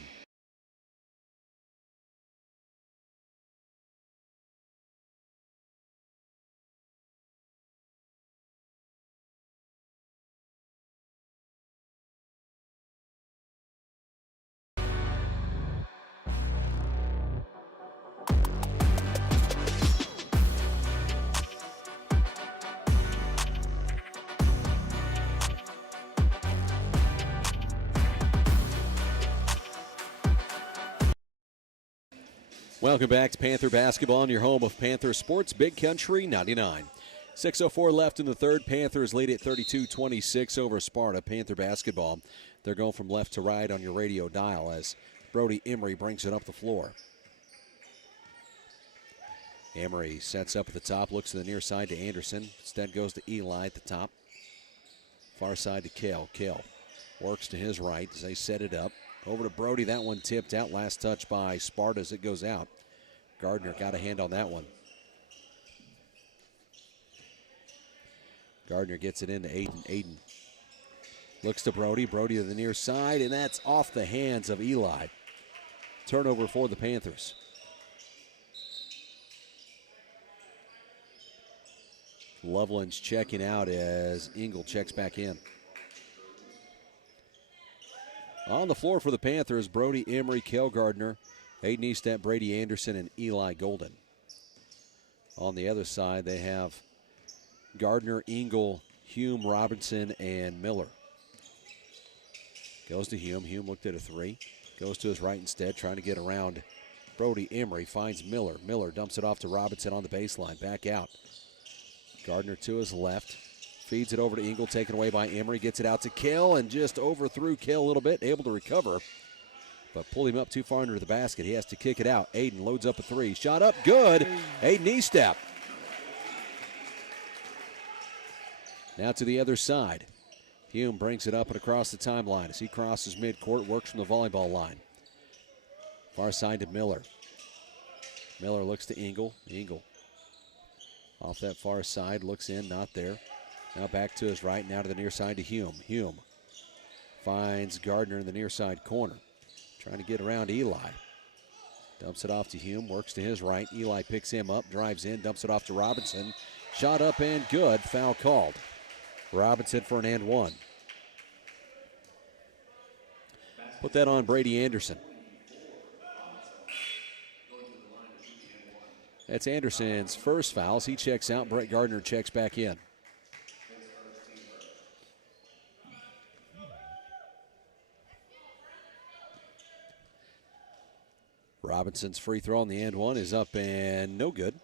Welcome back to Panther Basketball on your home of Panther Sports, Big Country 99. 6:04 left in the third. Panthers lead at 32-26 over Sparta. Panther Basketball, they're going from left to right on your radio dial as Brody Emery brings it up the floor. Emery sets up at the top, looks to the near side to Anderson. Instead goes to Eli at the top. Far side to Kell. Kell works to his right as they set it up. Over to Brody, that one tipped out. Last touch by Sparta as it goes out. Gardner got a hand on that one. Gardner gets it into Aiden. Aiden looks to Brody. Brody to the near side, and that's off the hands of Eli. Turnover for the Panthers. Loveland's checking out as Engel checks back in. On the floor for the Panthers, Brody Emery, Kell Gardner, Aiden Estep, Brady Anderson, and Eli Golden. On the other side, they have Gardner, Engel, Hume, Robinson, and Miller. Goes to Hume. Hume looked at a three. Goes to his right instead, trying to get around Brody Emery. Finds Miller. Miller dumps it off to Robinson on the baseline. Back out. Gardner to his left. Feeds it over to Engel, taken away by Emery. Gets it out to Kell and just overthrew Kell a little bit. Able to recover, but pulled him up too far under the basket. He has to kick it out. Aiden loads up a three. Shot up, good. Aiden Estep. Now to the other side. Hume brings it up and across the timeline as he crosses midcourt, works from the volleyball line. Far side to Miller. Miller looks to Engel. Engel off that far side, looks in, not there. Now back to his right, now to the near side to Hume. Hume finds Gardner in the near side corner. Trying to get around Eli. Dumps it off to Hume, works to his right. Eli picks him up, drives in, dumps it off to Robinson. Shot up and good, foul called. Robinson for an and one. Put that on Brady Anderson. That's Anderson's first foul. He checks out, Brett Gardner checks back in. Robinson's free throw on the and one is up and no good.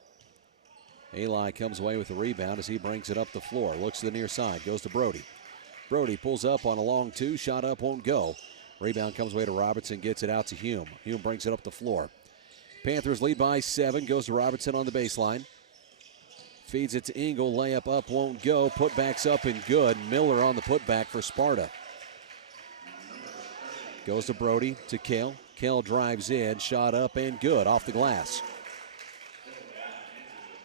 Eli comes away with the rebound as he brings it up the floor. Looks to the near side, goes to Brody. Brody pulls up on a long two, shot up, won't go. Rebound comes away to Robinson, gets it out to Hume. Hume brings it up the floor. Panthers lead by 7, goes to Robinson on the baseline. Feeds it to Engel, layup up, won't go. Putback's up and good. Miller on the putback for Sparta. Goes to Brody, to Kell. Kell drives in, shot up and good, off the glass.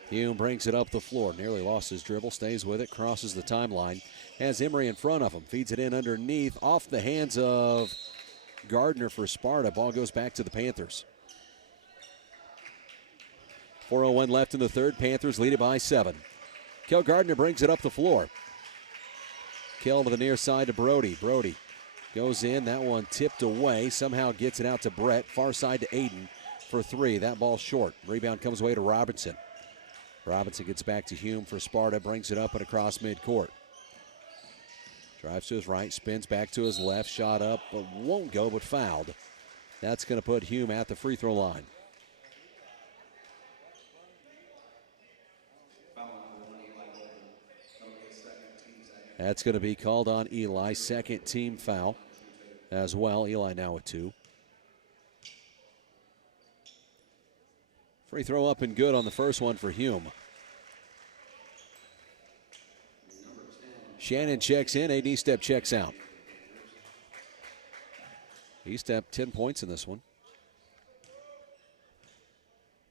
Hume brings it up the floor, nearly lost his dribble, stays with it, crosses the timeline. Has Emery in front of him, feeds it in underneath, off the hands of Gardner for Sparta. Ball goes back to the Panthers. 4:01 left in the third. Panthers lead it by 7. Kel Gardner brings it up the floor. Kel to the near side to Brody. Brody goes in. That one tipped away. Somehow gets it out to Brett. Far side to Aiden for 3. That ball short. Rebound comes away to Robinson. Robinson gets back to Hume for Sparta. Brings it up and across midcourt. Drives to his right. Spins back to his left. Shot up, but won't go, but fouled. That's going to put Hume at the free throw line. That's going to be called on Eli. Second team foul as well. Eli now with 2. Free throw up and good on the first one for Hume. Shannon checks in. A Step checks out. Step 10 points in this one.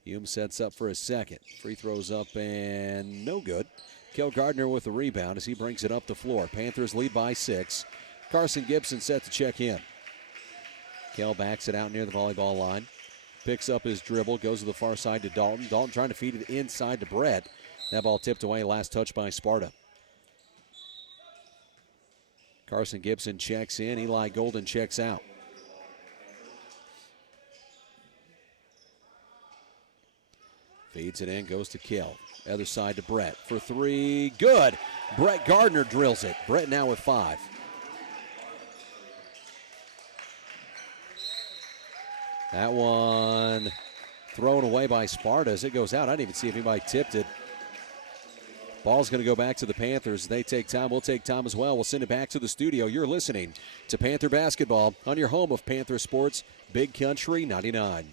Hume sets up for his second. Free throws up and no good. Kel Gardner with the rebound as he brings it up the floor. Panthers lead by 6. Carson Gibson set to check in. Kel backs it out near the volleyball line. Picks up his dribble, goes to the far side to Dalton. Dalton trying to feed it inside to Brett. That ball tipped away, last touch by Sparta. Carson Gibson checks in. Eli Golden checks out. Feeds it in, goes to Kel. Other side to Brett for 3. Good. Brett Gardner drills it. Brett now with 5. That one thrown away by Sparta as it goes out. I didn't even see if anybody tipped it. Ball's going to go back to the Panthers. They take time. We'll take time as well. We'll send it back to the studio. You're listening to Panther Basketball on your home of Panther Sports, Big Country 99.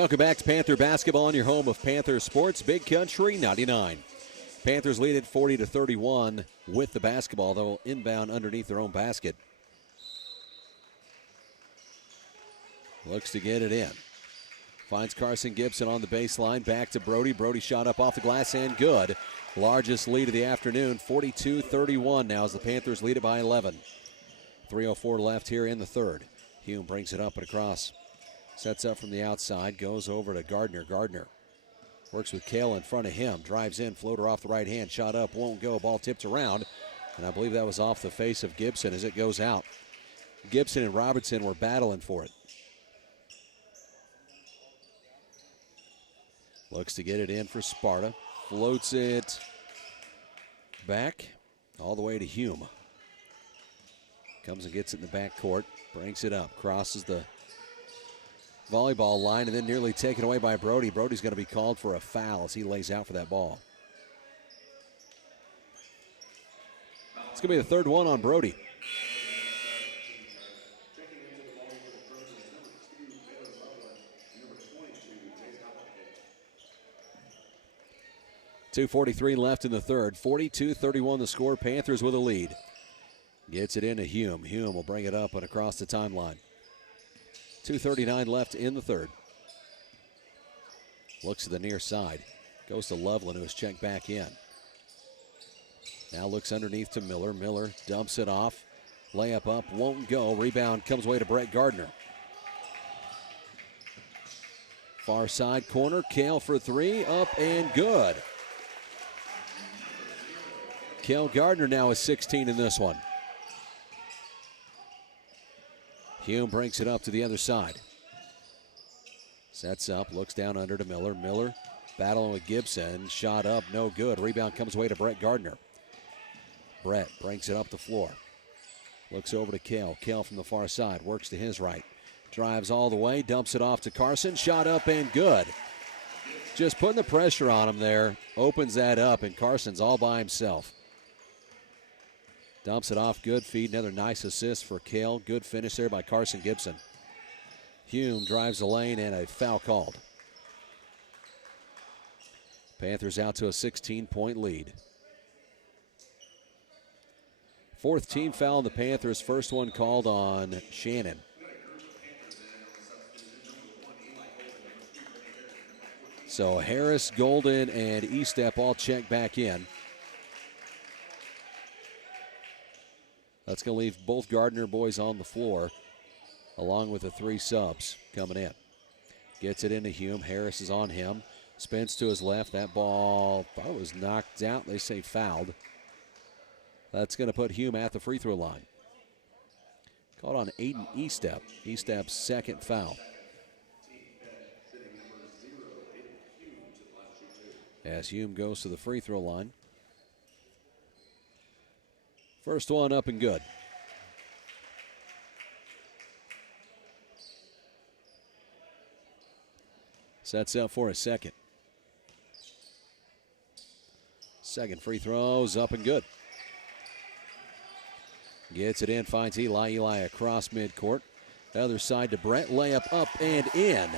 Welcome back to Panther Basketball on your home of Panther Sports, Big Country 99. Panthers lead it 40-31 with the basketball. They'll inbound underneath their own basket. Looks to get it in. Finds Carson Gibson on the baseline. Back to Brody. Brody shot up off the glass and good. Largest lead of the afternoon, 42-31 now as the Panthers lead it by 11. 3:04 left here in the third. Hume brings it up and across. Sets up from the outside, goes over to Gardner. Gardner works with Kale in front of him. Drives in, floater off the right hand. Shot up, won't go. Ball tipped around. And I believe that was off the face of Gibson as it goes out. Gibson and Robertson were battling for it. Looks to get it in for Sparta. Floats it back all the way to Hume. Comes and gets it in the backcourt. Brings it up. Crosses the volleyball line and then nearly taken away by Brody. Brody's going to be called for a foul as he lays out for that ball. It's going to be the third one on Brody. .243 left in the third. 42-31 the score. Panthers with a lead. Gets it into Hume. Hume will bring it up and across the timeline. 2:39 left in the third. Looks to the near side. Goes to Loveland, who is checked back in. Now looks underneath to Miller. Miller dumps it off. Layup up, won't go. Rebound comes away to Brett Gardner. Far side corner. Kale for 3. Up and good. Kale Gardner now is 16 in this one. Hume brings it up to the other side. Sets up, looks down under to Miller. Miller battling with Gibson. Shot up, no good. Rebound comes away to Brett Gardner. Brett brings it up the floor. Looks over to Kale. Kale from the far side, works to his right. Drives all the way, dumps it off to Carson. Shot up and good. Just putting the pressure on him there. Opens that up, and Carson's all by himself. Dumps it off, good feed. Another nice assist for Kale. Good finish there by Carson Gibson. Hume drives the lane, and a foul called. Panthers out to a 16-point lead. Fourth team foul on the Panthers. First one called on Shannon. So Harris, Golden, and Estep all check back in. That's going to leave both Gardner boys on the floor, along with the three subs coming in. Gets it into Hume. Harris is on him. Spins to his left. That ball, thought it was knocked out. They say fouled. That's going to put Hume at the free throw line. Called on Aiden Estep. Estep's second foul. As Hume goes to the free throw line. First one up and good. Sets up for a second. Second free throw's up and good. Gets it in, finds Eli. Eli across midcourt. The other side to Brett. Layup up and in.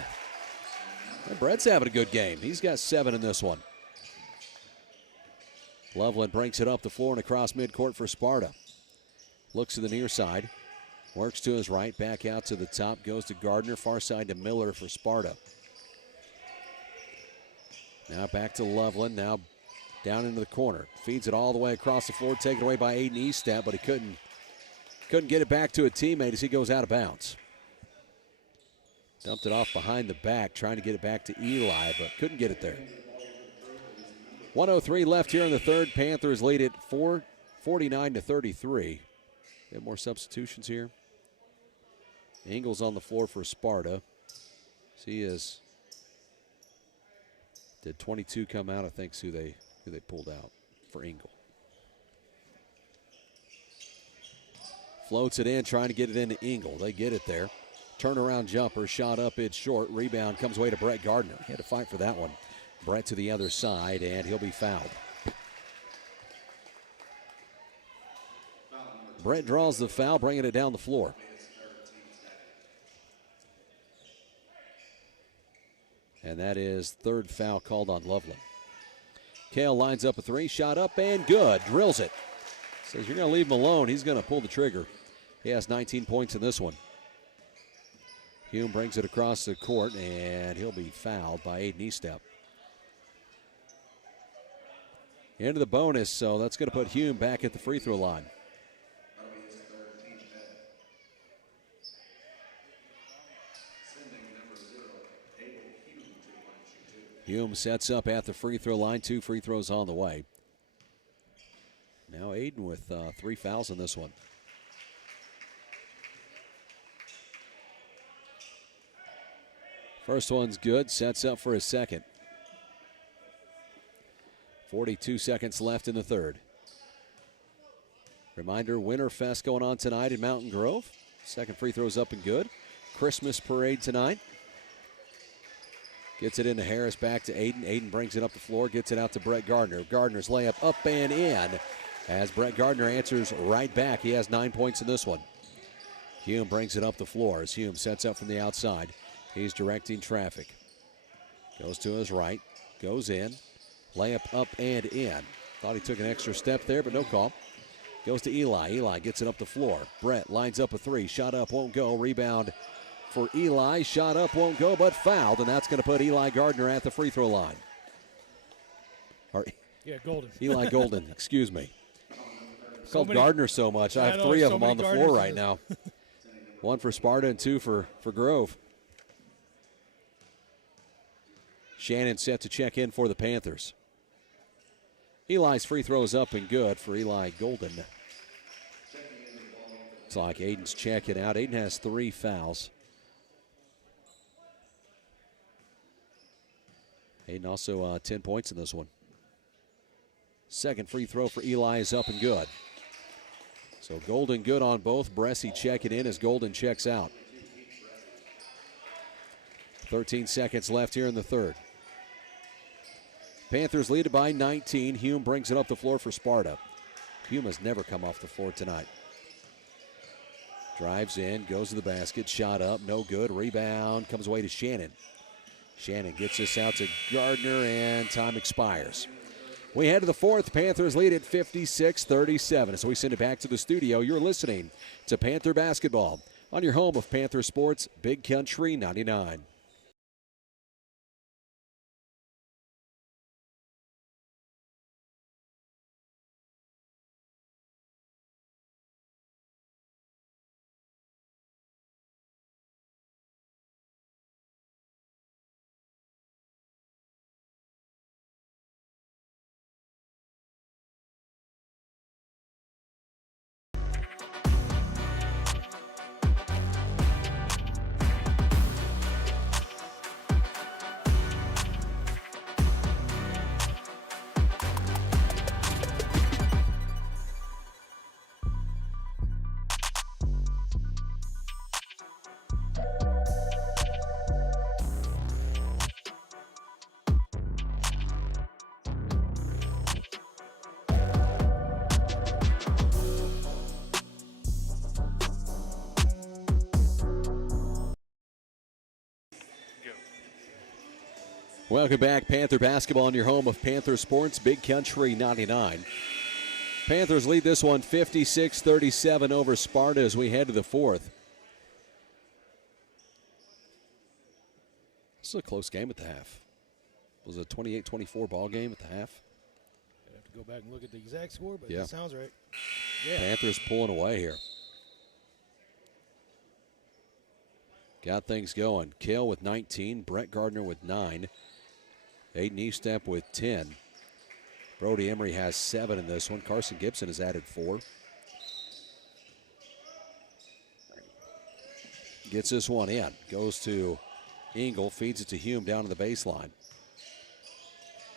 And Brett's having a good game. He's got 7 in this one. Loveland brings it up the floor and across midcourt for Sparta. Looks to the near side. Works to his right. Back out to the top. Goes to Gardner. Far side to Miller for Sparta. Now back to Loveland. Now down into the corner. Feeds it all the way across the floor. Taken away by Aiden Estep, but he couldn't get it back to a teammate as he goes out of bounds. Dumped it off behind the back, trying to get it back to Eli, but couldn't get it there. 1:03 left here in the third. Panthers lead it 49-33. We have more substitutions here. Ingles on the floor for Sparta. Did 22 come out? I think who they pulled out for Ingle. Floats it in, trying to get it into Ingle. They get it there. Turnaround jumper, shot up, it's short. Rebound comes away to Brett Gardner. He had to fight for that one. Brett to the other side, and he'll be fouled. Brett draws the foul, bringing it down the floor. And that is third foul called on Loveland. Kale lines up a three, shot up and good. Drills it. Says you're going to leave him alone. He's going to pull the trigger. He has 19 points in this one. Hume brings it across the court, and he'll be fouled by Aiden Estep. Into the bonus, so that's going to put Hume back at the free throw line. Hume sets up at the free throw line. 2 free throws on the way. Now Aiden with 3 fouls in this one. First one's good. Sets up for his second. 42 seconds left in the third. Reminder, Winterfest going on tonight in Mountain Grove. Second free throw's up and good. Christmas parade tonight. Gets it into Harris, back to Aiden. Aiden brings it up the floor, gets it out to Brett Gardner. Gardner's layup up and in as Brett Gardner answers right back. He has 9 points in this one. Hume brings it up the floor as Hume sets up from the outside. He's directing traffic. Goes to his right, goes in. Layup up and in. Thought he took an extra step there, but no call. Goes to Eli. Eli gets it up the floor. Brett lines up a three. Shot up, won't go. Rebound for Eli. Shot up, won't go, but fouled, and that's going to put Eli Gardner at the free throw line. Golden. Eli Golden, excuse me. Called Gardner so much. I have 3 of them on the floor right now. 1 for Sparta and 2 for Grove. Shannon set to check in for the Panthers. Eli's free throw is up and good for Eli Golden. Looks like Aiden's checking out. Aiden has 3 fouls. Aiden also 10 points in this one. Second free throw for Eli is up and good. So Golden good on both. Bressie checking in as Golden checks out. 13 seconds left here in the third. Panthers lead it by 19. Hume brings it up the floor for Sparta. Hume has never come off the floor tonight. Drives in, goes to the basket, shot up, no good. Rebound comes away to Shannon. Shannon gets this out to Gardner, and time expires. We head to the fourth. Panthers lead at 56-37. So we send it back to the studio. You're listening to Panther Basketball on your home of Panther Sports, Big Country 99. Welcome back, Panther Basketball on your home of Panther Sports, Big Country 99. Panthers lead this one 56-37 over Sparta as we head to the fourth. This is a close game at the half. It was a 28-24 ball game at the half. I have to go back and look at the exact score, but Yeah. that sounds right. Yeah. Panthers pulling away here. Got things going. Kale with 19, Brett Gardner with 9, Aiden Eastep with 10. Brody Emery has 7 in this one. Carson Gibson has added 4. Gets this one in. Goes to Engel, feeds it to Hume down to the baseline.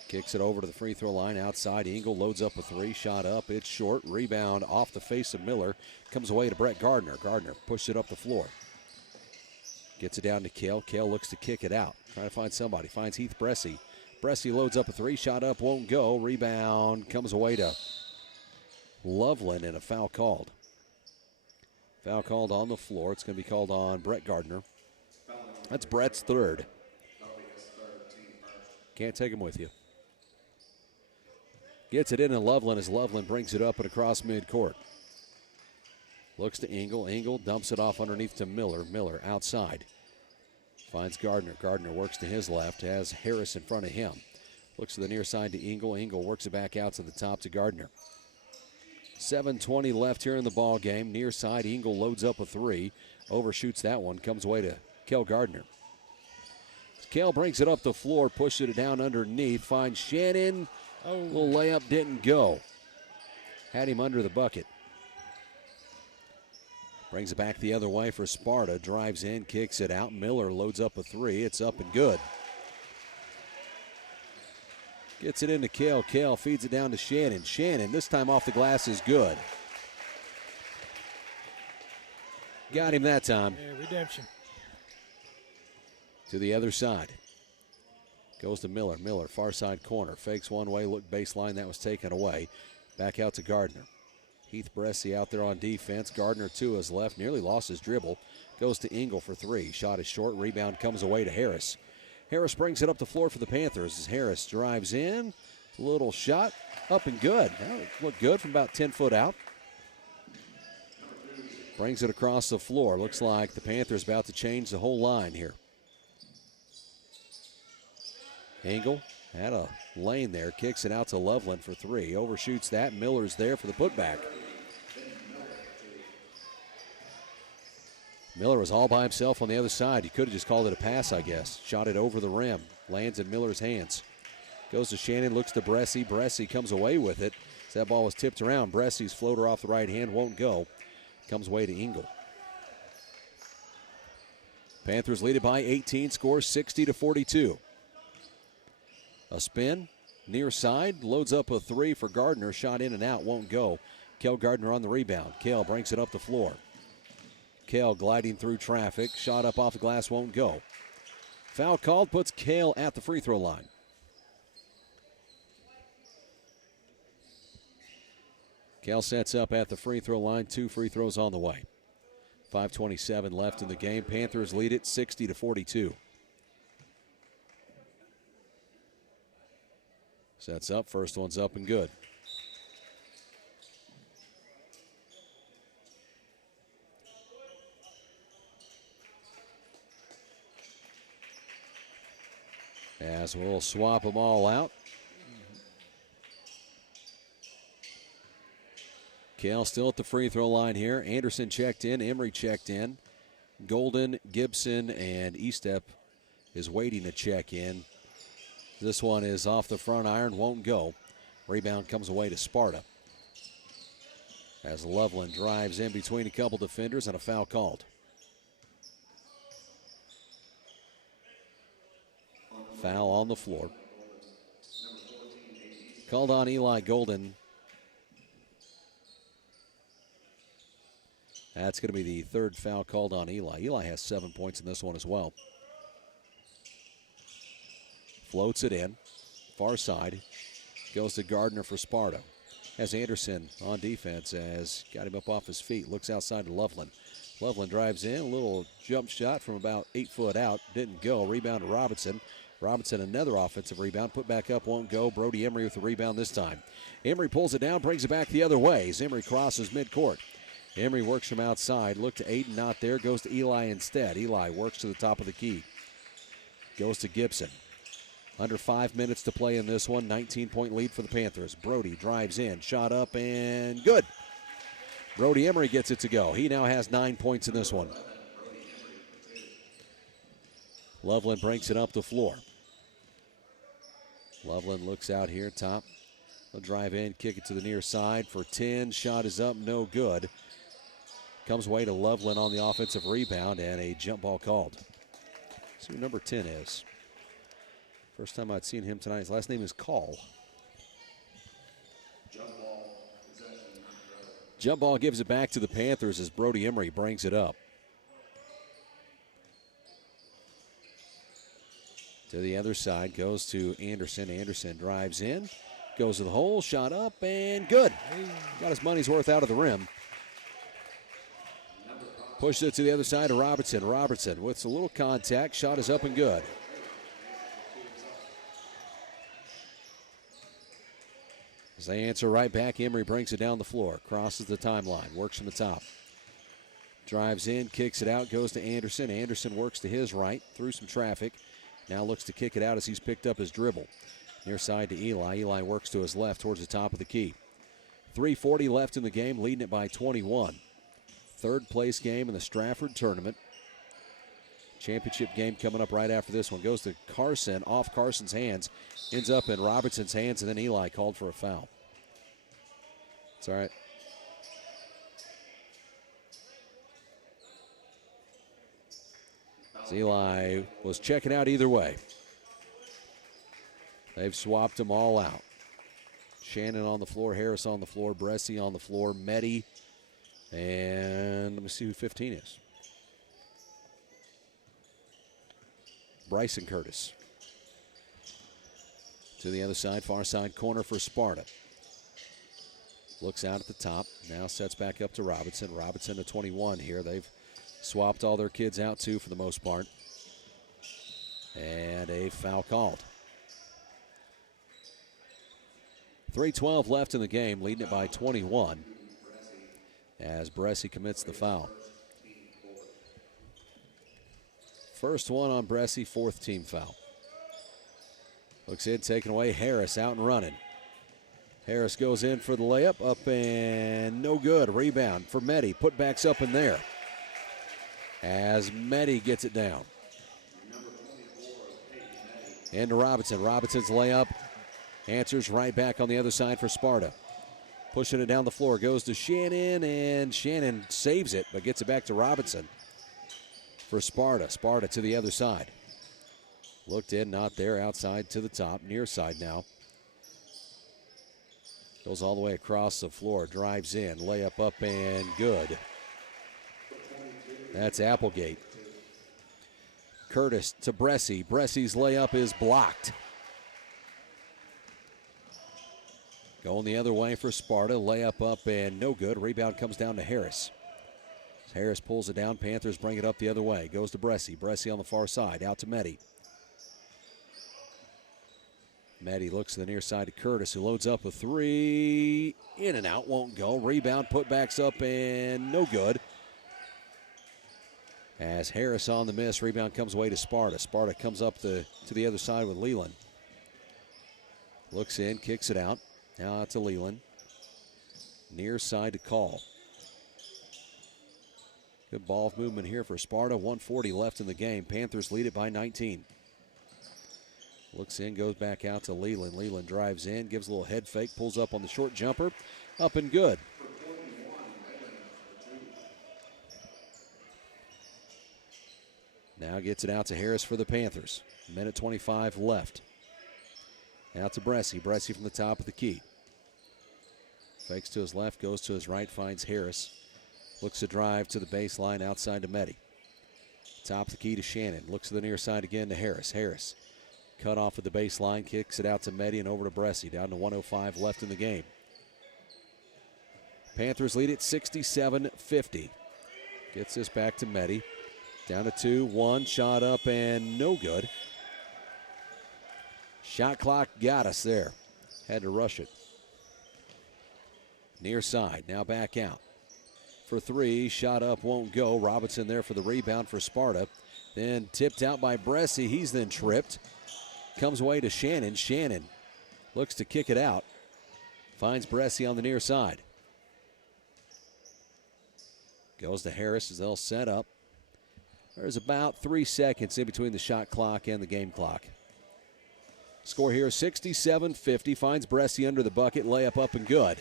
Kicks it over to the free throw line outside. Engel loads up a 3, shot up. It's short. Rebound off the face of Miller. Comes away to Brett Gardner. Gardner pushed it up the floor. Gets it down to Kale. Kale looks to kick it out. Trying to find somebody. Finds Heath Bressie. Bressie loads up a 3. Shot up, won't go. Rebound comes away to Loveland, and a foul called. Foul called on the floor. It's going to be called on Brett Gardner. That's Brett's third. Can't take him with you. Gets it in to Loveland as Loveland brings it up and across midcourt. Looks to Engel. Engel dumps it off underneath to Miller. Miller outside. Finds Gardner. Gardner works to his left. Has Harris in front of him. Looks to the near side to Engel. Engel works it back out to the top to Gardner. 7:20 left here in the ball game. Near side, Engel loads up a 3. Overshoots that one. Comes away to Kel Gardner. Kel brings it up the floor. Pushes it down underneath. Finds Shannon. Little layup didn't go. Had him under the bucket. Brings it back the other way for Sparta. Drives in, kicks it out. Miller loads up a 3. It's up and good. Gets it into Kale. Kale feeds it down to Shannon. Shannon, this time off the glass, is good. Got him that time. Yeah, redemption. To the other side. Goes to Miller. Miller, far side corner. Fakes one way, look baseline. That was taken away. Back out to Gardner. Heath Bressie out there on defense. Gardner to his left. Nearly lost his dribble. Goes to Engel for 3. Shot is short. Rebound comes away to Harris. Harris brings it up the floor for the Panthers as Harris drives in. Little shot. Up and good. That looked good from about 10 foot out. Brings it across the floor. Looks like the Panthers about to change the whole line here. Engel had a lane there. Kicks it out to Loveland for 3. Overshoots that. Miller's there for the putback. Miller was all by himself on the other side. You could have just called it a pass, I guess. Shot it over the rim. Lands in Miller's hands. Goes to Shannon, looks to Bressie. Bressie comes away with it. As that ball was tipped around. Bressie's floater off the right hand won't go. Comes away to Engel. Panthers lead it by 18, score 60-42. A spin, near side, loads up a three for Gardner. Shot in and out, won't go. Kel Gardner on the rebound. Kel brings it up the floor. Kel gliding through traffic. Shot up off the glass, won't go. Foul called, puts Kel at the free throw line. Kel sets up at the free throw line. 2 free throws on the way. 5:27 left in the game. Panthers lead it 60-42. Sets up. First one's up and good. As we'll swap them all out. Kel still at the free throw line here. Anderson checked in. Emery checked in. Golden, Gibson, and Estep is waiting to check in. This one is off the front iron, won't go. Rebound comes away to Sparta. As Loveland drives in between a couple defenders and a foul called. Foul on the floor. Called on Eli Golden. That's going to be the third foul called on Eli. Eli has 7 points in this one as well. Floats it in. Far side. Goes to Gardner for Sparta. Has Anderson on defense as got him up off his feet. Looks outside to Loveland. Loveland drives in. A little jump shot from about 8 foot out. Didn't go. Rebound to Robinson. Robinson, another offensive rebound. Put back up, won't go. Brody Emery with the rebound this time. Emery pulls it down, brings it back the other way. As Emery crosses midcourt. Emery works from outside. Look to Aiden, not there. Goes to Eli instead. Eli works to the top of the key. Goes to Gibson. Under 5 minutes to play in this one. 19-point lead for the Panthers. Brody drives in. Shot up and good. Brody Emery gets it to go. He now has 9 points in this one. Loveland breaks it up the floor. Loveland looks out here, top. He'll drive in, kick it to the near side for 10. Shot is up, no good. Comes away to Loveland on the offensive rebound, and a jump ball called. See who number 10 is. First time I'd seen him tonight. His last name is Call. Jump ball gives it back to the Panthers as Brody Emery brings it up. To the other side, goes to Anderson. Anderson drives in, goes to the hole, shot up, and good. Got his money's worth out of the rim. Pushes it to the other side to Robertson. Robertson with a little contact. Shot is up and good. As they answer right back, Emery brings it down the floor. Crosses the timeline. Works from the top. Drives in, kicks it out, goes to Anderson. Anderson works to his right, through some traffic. Now looks to kick it out as he's picked up his dribble. Near side to Eli. Eli works to his left towards the top of the key. 3:40 left in the game, leading it by 21. Third place game in the Strafford tournament. Championship game coming up right after this one. Goes to Carson, off Carson's hands. Ends up in Robertson's hands, and then Eli called for a foul. It's all right. Eli was checking out either way. They've swapped them all out. Shannon on the floor, Harris on the floor, Bresci on the floor, Meddy, and let me see who 15 is. Bryson Curtis. To the other side, far side corner for Sparta. Looks out at the top, now sets back up to Robinson. Robinson to 21 here. They've swapped all their kids out too for the most part. And a foul called. 3:12 left in the game, leading it by 21 as Bresci commits the foul. First one on Bresci, fourth team foul. Looks in, taken away. Harris out and running. Harris goes in for the layup, up and no good. Rebound for Meddy. Putbacks up in there as Meddy gets it down. Into Robinson. Robinson's layup answers right back on the other side for Sparta. Pushing it down the floor, goes to Shannon, and Shannon saves it, but gets it back to Robinson for Sparta. Sparta to the other side. Looked in, not there, outside to the top, near side now. Goes all the way across the floor, drives in, layup up and good. That's Applegate. Curtis to Bressie. Bressie's layup is blocked. Going the other way for Sparta. Layup up and no good. Rebound comes down to Harris. Harris pulls it down. Panthers bring it up the other way. Goes to Bressie. Bressie on the far side. Out to Meddy. Meddy looks to the near side to Curtis, who loads up a three. In and out. Won't go. Rebound. Putbacks up and no good. As Harris on the miss. Rebound comes away to Sparta. Sparta comes up to the other side with Leland. Looks in. Kicks it out. Now out to Leland. Near side to Call. Good ball movement here for Sparta. 1:40 left in the game. Panthers lead it by 19. Looks in, goes back out to Leland. Leland drives in, gives a little head fake, pulls up on the short jumper. Up and good. Now gets it out to Harris for the Panthers. Minute 25 left. Out to Bressie. Bressie from the top of the key. Fakes to his left, goes to his right, finds Harris. Looks to drive to the baseline outside to Meddy. Top of the key to Shannon. Looks to the near side again to Harris. Harris cut off at the baseline, kicks it out to Meddy and over to Bressie. Down to 1:05 left in the game. Panthers lead it 67-50. Gets this back to Meddy. Down to 2, 1, shot up and no good. Shot clock got us there. Had to rush it. Near side, now back out. For 3, shot up, won't go. Robinson there for the rebound for Sparta. Then tipped out by Bressie. He's then tripped. Comes away to Shannon. Shannon looks to kick it out. Finds Bressie on the near side. Goes to Harris as they'll set up. There's about 3 seconds in between the shot clock and the game clock. Score here 67-50. Finds Bressie under the bucket. Layup up and good.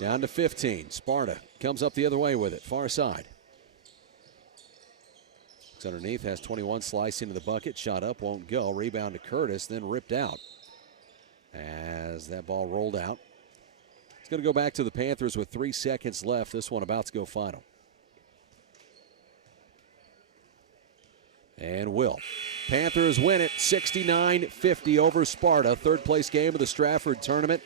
Down to 15. Sparta comes up the other way with it. Far side. Looks underneath. Has 21. Slice into the bucket. Shot up. Won't go. Rebound to Curtis. Then ripped out. As that ball rolled out. It's going to go back to the Panthers with 3 seconds left. This one about to go final. And will. Panthers win it 69-50 over Sparta. Third place game of the Strafford tournament.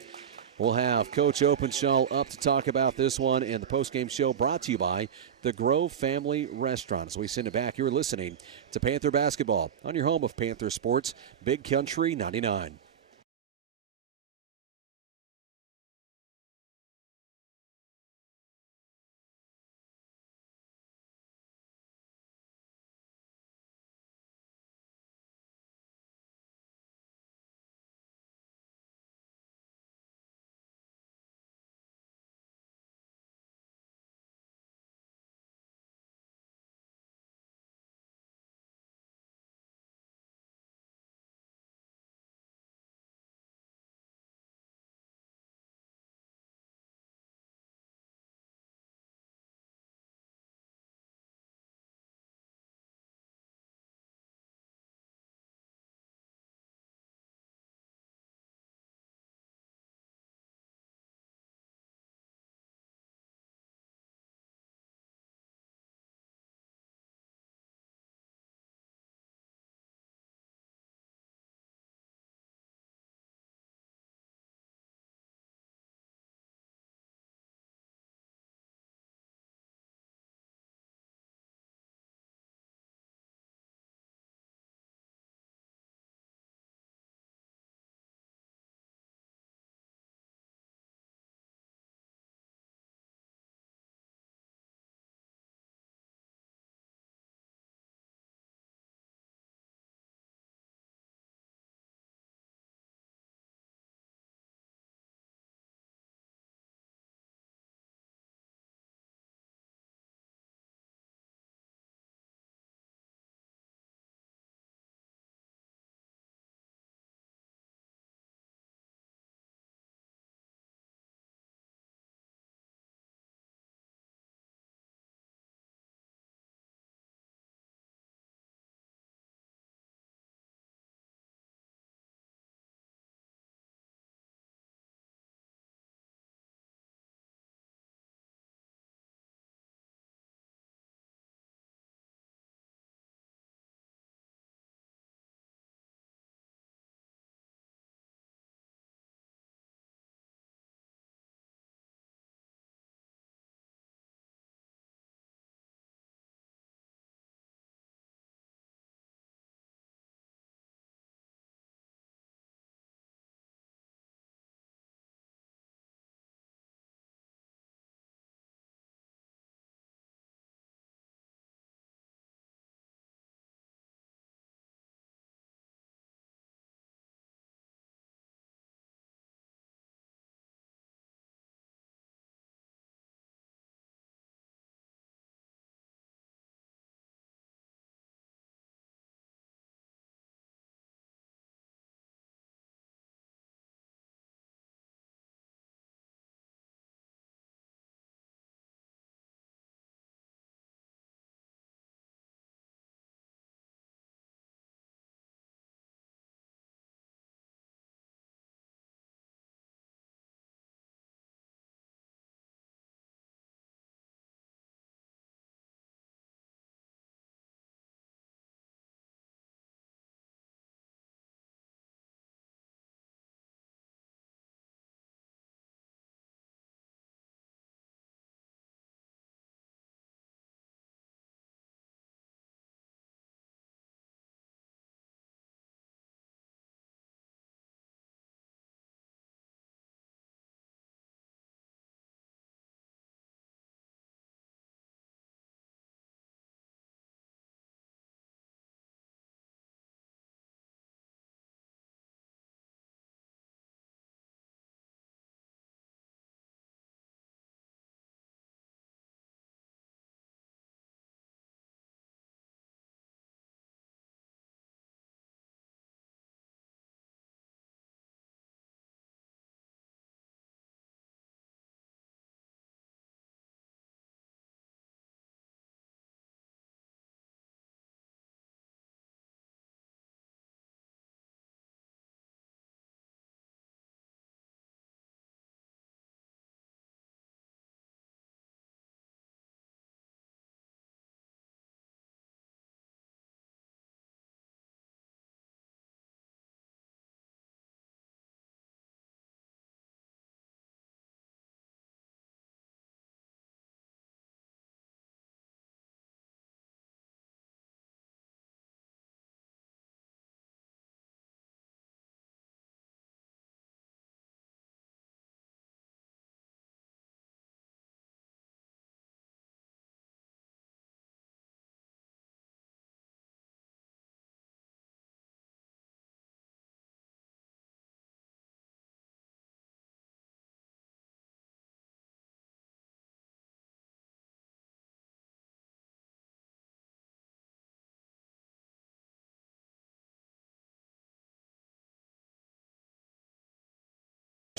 We'll have Coach Openshaw up to talk about this one and the postgame show brought to you by the Grove Family Restaurant. As we send it back, you're listening to Panther Basketball on your home of Panther Sports, Big Country 99.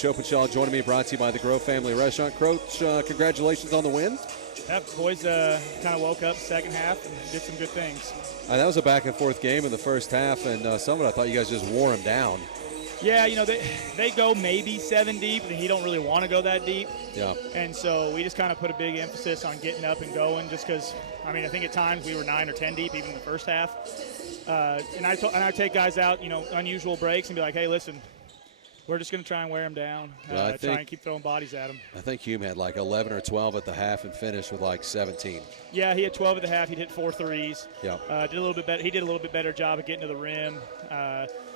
Openshaw joining me, brought to you by the Grove Family Restaurant. Coach, congratulations on the win. Yeah, boys kind of woke up second half and did some good things. That was a back-and-forth game in the first half, and some of it I thought you guys just wore them down. Yeah, they go maybe 7 deep, and he don't really want to go that deep. Yeah. And so we just kind of put a big emphasis on getting up and going just because, I think at times we were 9 or 10 deep even in the first half. And I take guys out, unusual breaks and be like, hey, listen, we're just going to try and wear them down, try and keep throwing bodies at them. I think Hume had like 11 or 12 at the half and finished with like 17. Yeah, he had 12 at the half. He'd hit 4 threes. Yeah. Did a little bit better. He did a little bit better job of getting to the rim.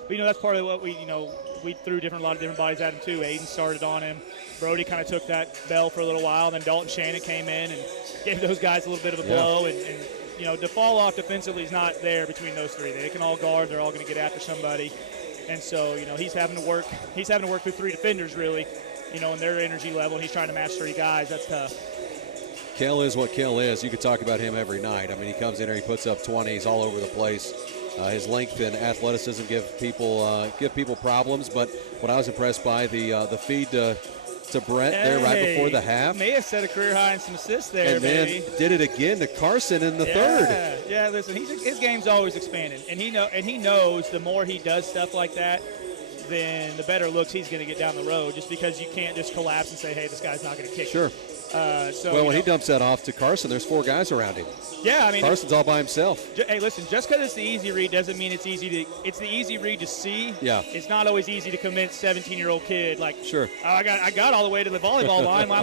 But that's part of what we threw a lot of different bodies at him too. Aiden started on him. Brody kind of took that bell for a little while. Then Dalton Shannon came in and gave those guys a little bit of a blow. And to fall off defensively is not there between those three. They can all guard. They're all going to get after somebody. And so, he's having to work through 3 defenders, really, and their energy level, and he's trying to match 3 guys. That's tough. Kel is what Kel is. You could talk about him every night. He comes in here, he puts up 20s all over the place. His length and athleticism give people problems, but what I was impressed by, the feed to Brett there right before the half. May have set a career high in some assists there, and then did it again to Carson in the third. Yeah, listen, his game's always expanding, and he knows the more he does stuff like that, then the better looks he's going to get down the road. Just because you can't just collapse and say, hey, this guy's not going to kick. Sure. When he dumps that off to Carson, there's 4 guys around him. Yeah, Carson's all by himself. Hey, listen, just because it's the easy read doesn't mean it's easy to. It's the easy read to see. Yeah. It's not always easy to convince 17-year-old kid sure. I got all the way to the volleyball line. Why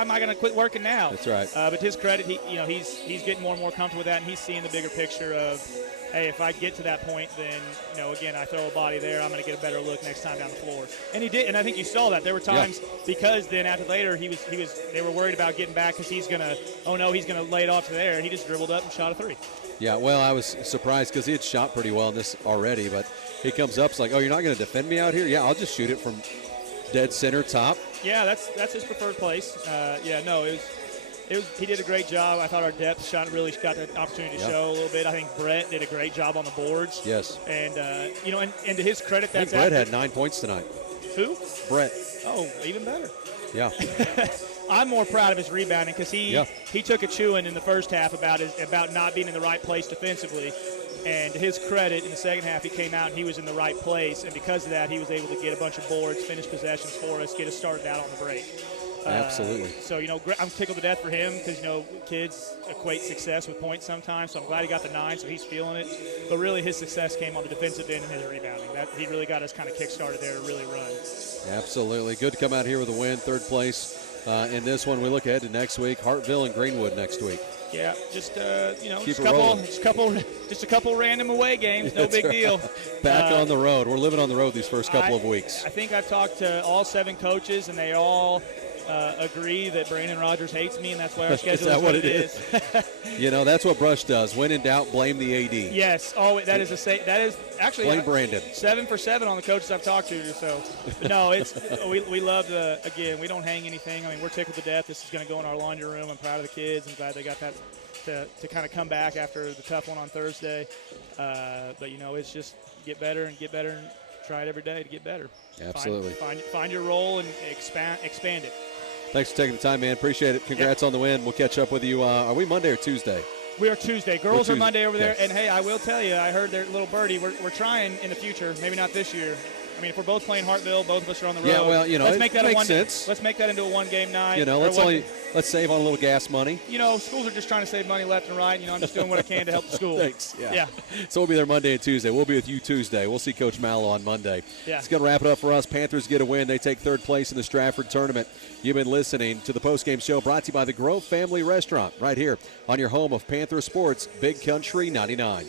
am I gonna quit working now? That's right. But to his credit, he's getting more and more comfortable with that, and he's seeing the bigger picture of, hey, if I get to that point, then again, I throw a body there, I'm going to get a better look next time down the floor. And he did, and I think you saw that. There were times because then after later they were worried about getting back because he's going to lay it off to there. He just dribbled up and shot a 3. Yeah, well, I was surprised because he had shot pretty well in this already, but he comes up, it's like, oh, you're not going to defend me out here? Yeah, I'll just shoot it from dead center top. Yeah, that's his preferred place. He did a great job. I thought our depth shot really got the opportunity to show a little bit. I think Brett did a great job on the boards. Yes. And, and to his credit, I think Brett had 9 points tonight. Who? Brett. Oh, even better. Yeah. I'm more proud of his rebounding because he took a chewing in the first half about not being in the right place defensively. And to his credit, in the second half, he came out and he was in the right place. And because of that, he was able to get a bunch of boards, finish possessions for us, get us started out on the break. Absolutely. So, I'm tickled to death for him because, kids equate success with points sometimes. So I'm glad he got the 9, so he's feeling it. But really, his success came on the defensive end and his rebounding. He really got us kind of kick-started there to really run. Absolutely. Good to come out here with a win, 3rd place in this one. We look ahead to next week, Hartville and Greenwood next week. Yeah, just a couple random away games, no big deal. Back on the road. We're living on the road these first couple of weeks. I think I've talked to all 7 coaches, and they all agree that Brandon Rogers hates me, and that's why our schedule is what it is. That's what Brush does. When in doubt, blame the AD. Yes, that is actually blame Brandon. 7 for 7 on the coaches I've talked to. So, no, we love again. We don't hang anything. We're tickled to death. This is going to go in our laundry room. I'm proud of the kids. I'm glad they got that to kind of come back after the tough one on Thursday. But it's just get better and try it every day to get better. Absolutely. Find your role and expand it. Thanks for taking the time, man. Appreciate it. Congrats on the win. We'll catch up with you. Are we Monday or Tuesday? We are Tuesday. Girls are Monday over there. And, hey, I will tell you, I heard their little birdie. We're trying in the future, maybe not this year. If we're both playing Hartville, both of us are on the road. Yeah, well, let's make that makes sense. Let's make that into a 1-game night. Let's save on a little gas money. Schools are just trying to save money left and right. I'm just doing what I can to help the school. Thanks. Yeah. So we'll be there Monday and Tuesday. We'll be with you Tuesday. We'll see Coach Mallow on Monday. Yeah. It's going to wrap it up for us. Panthers get a win. They take 3rd place in the Strafford tournament. You've been listening to the postgame show brought to you by the Grove Family Restaurant right here on your home of Panther Sports, Big Country 99.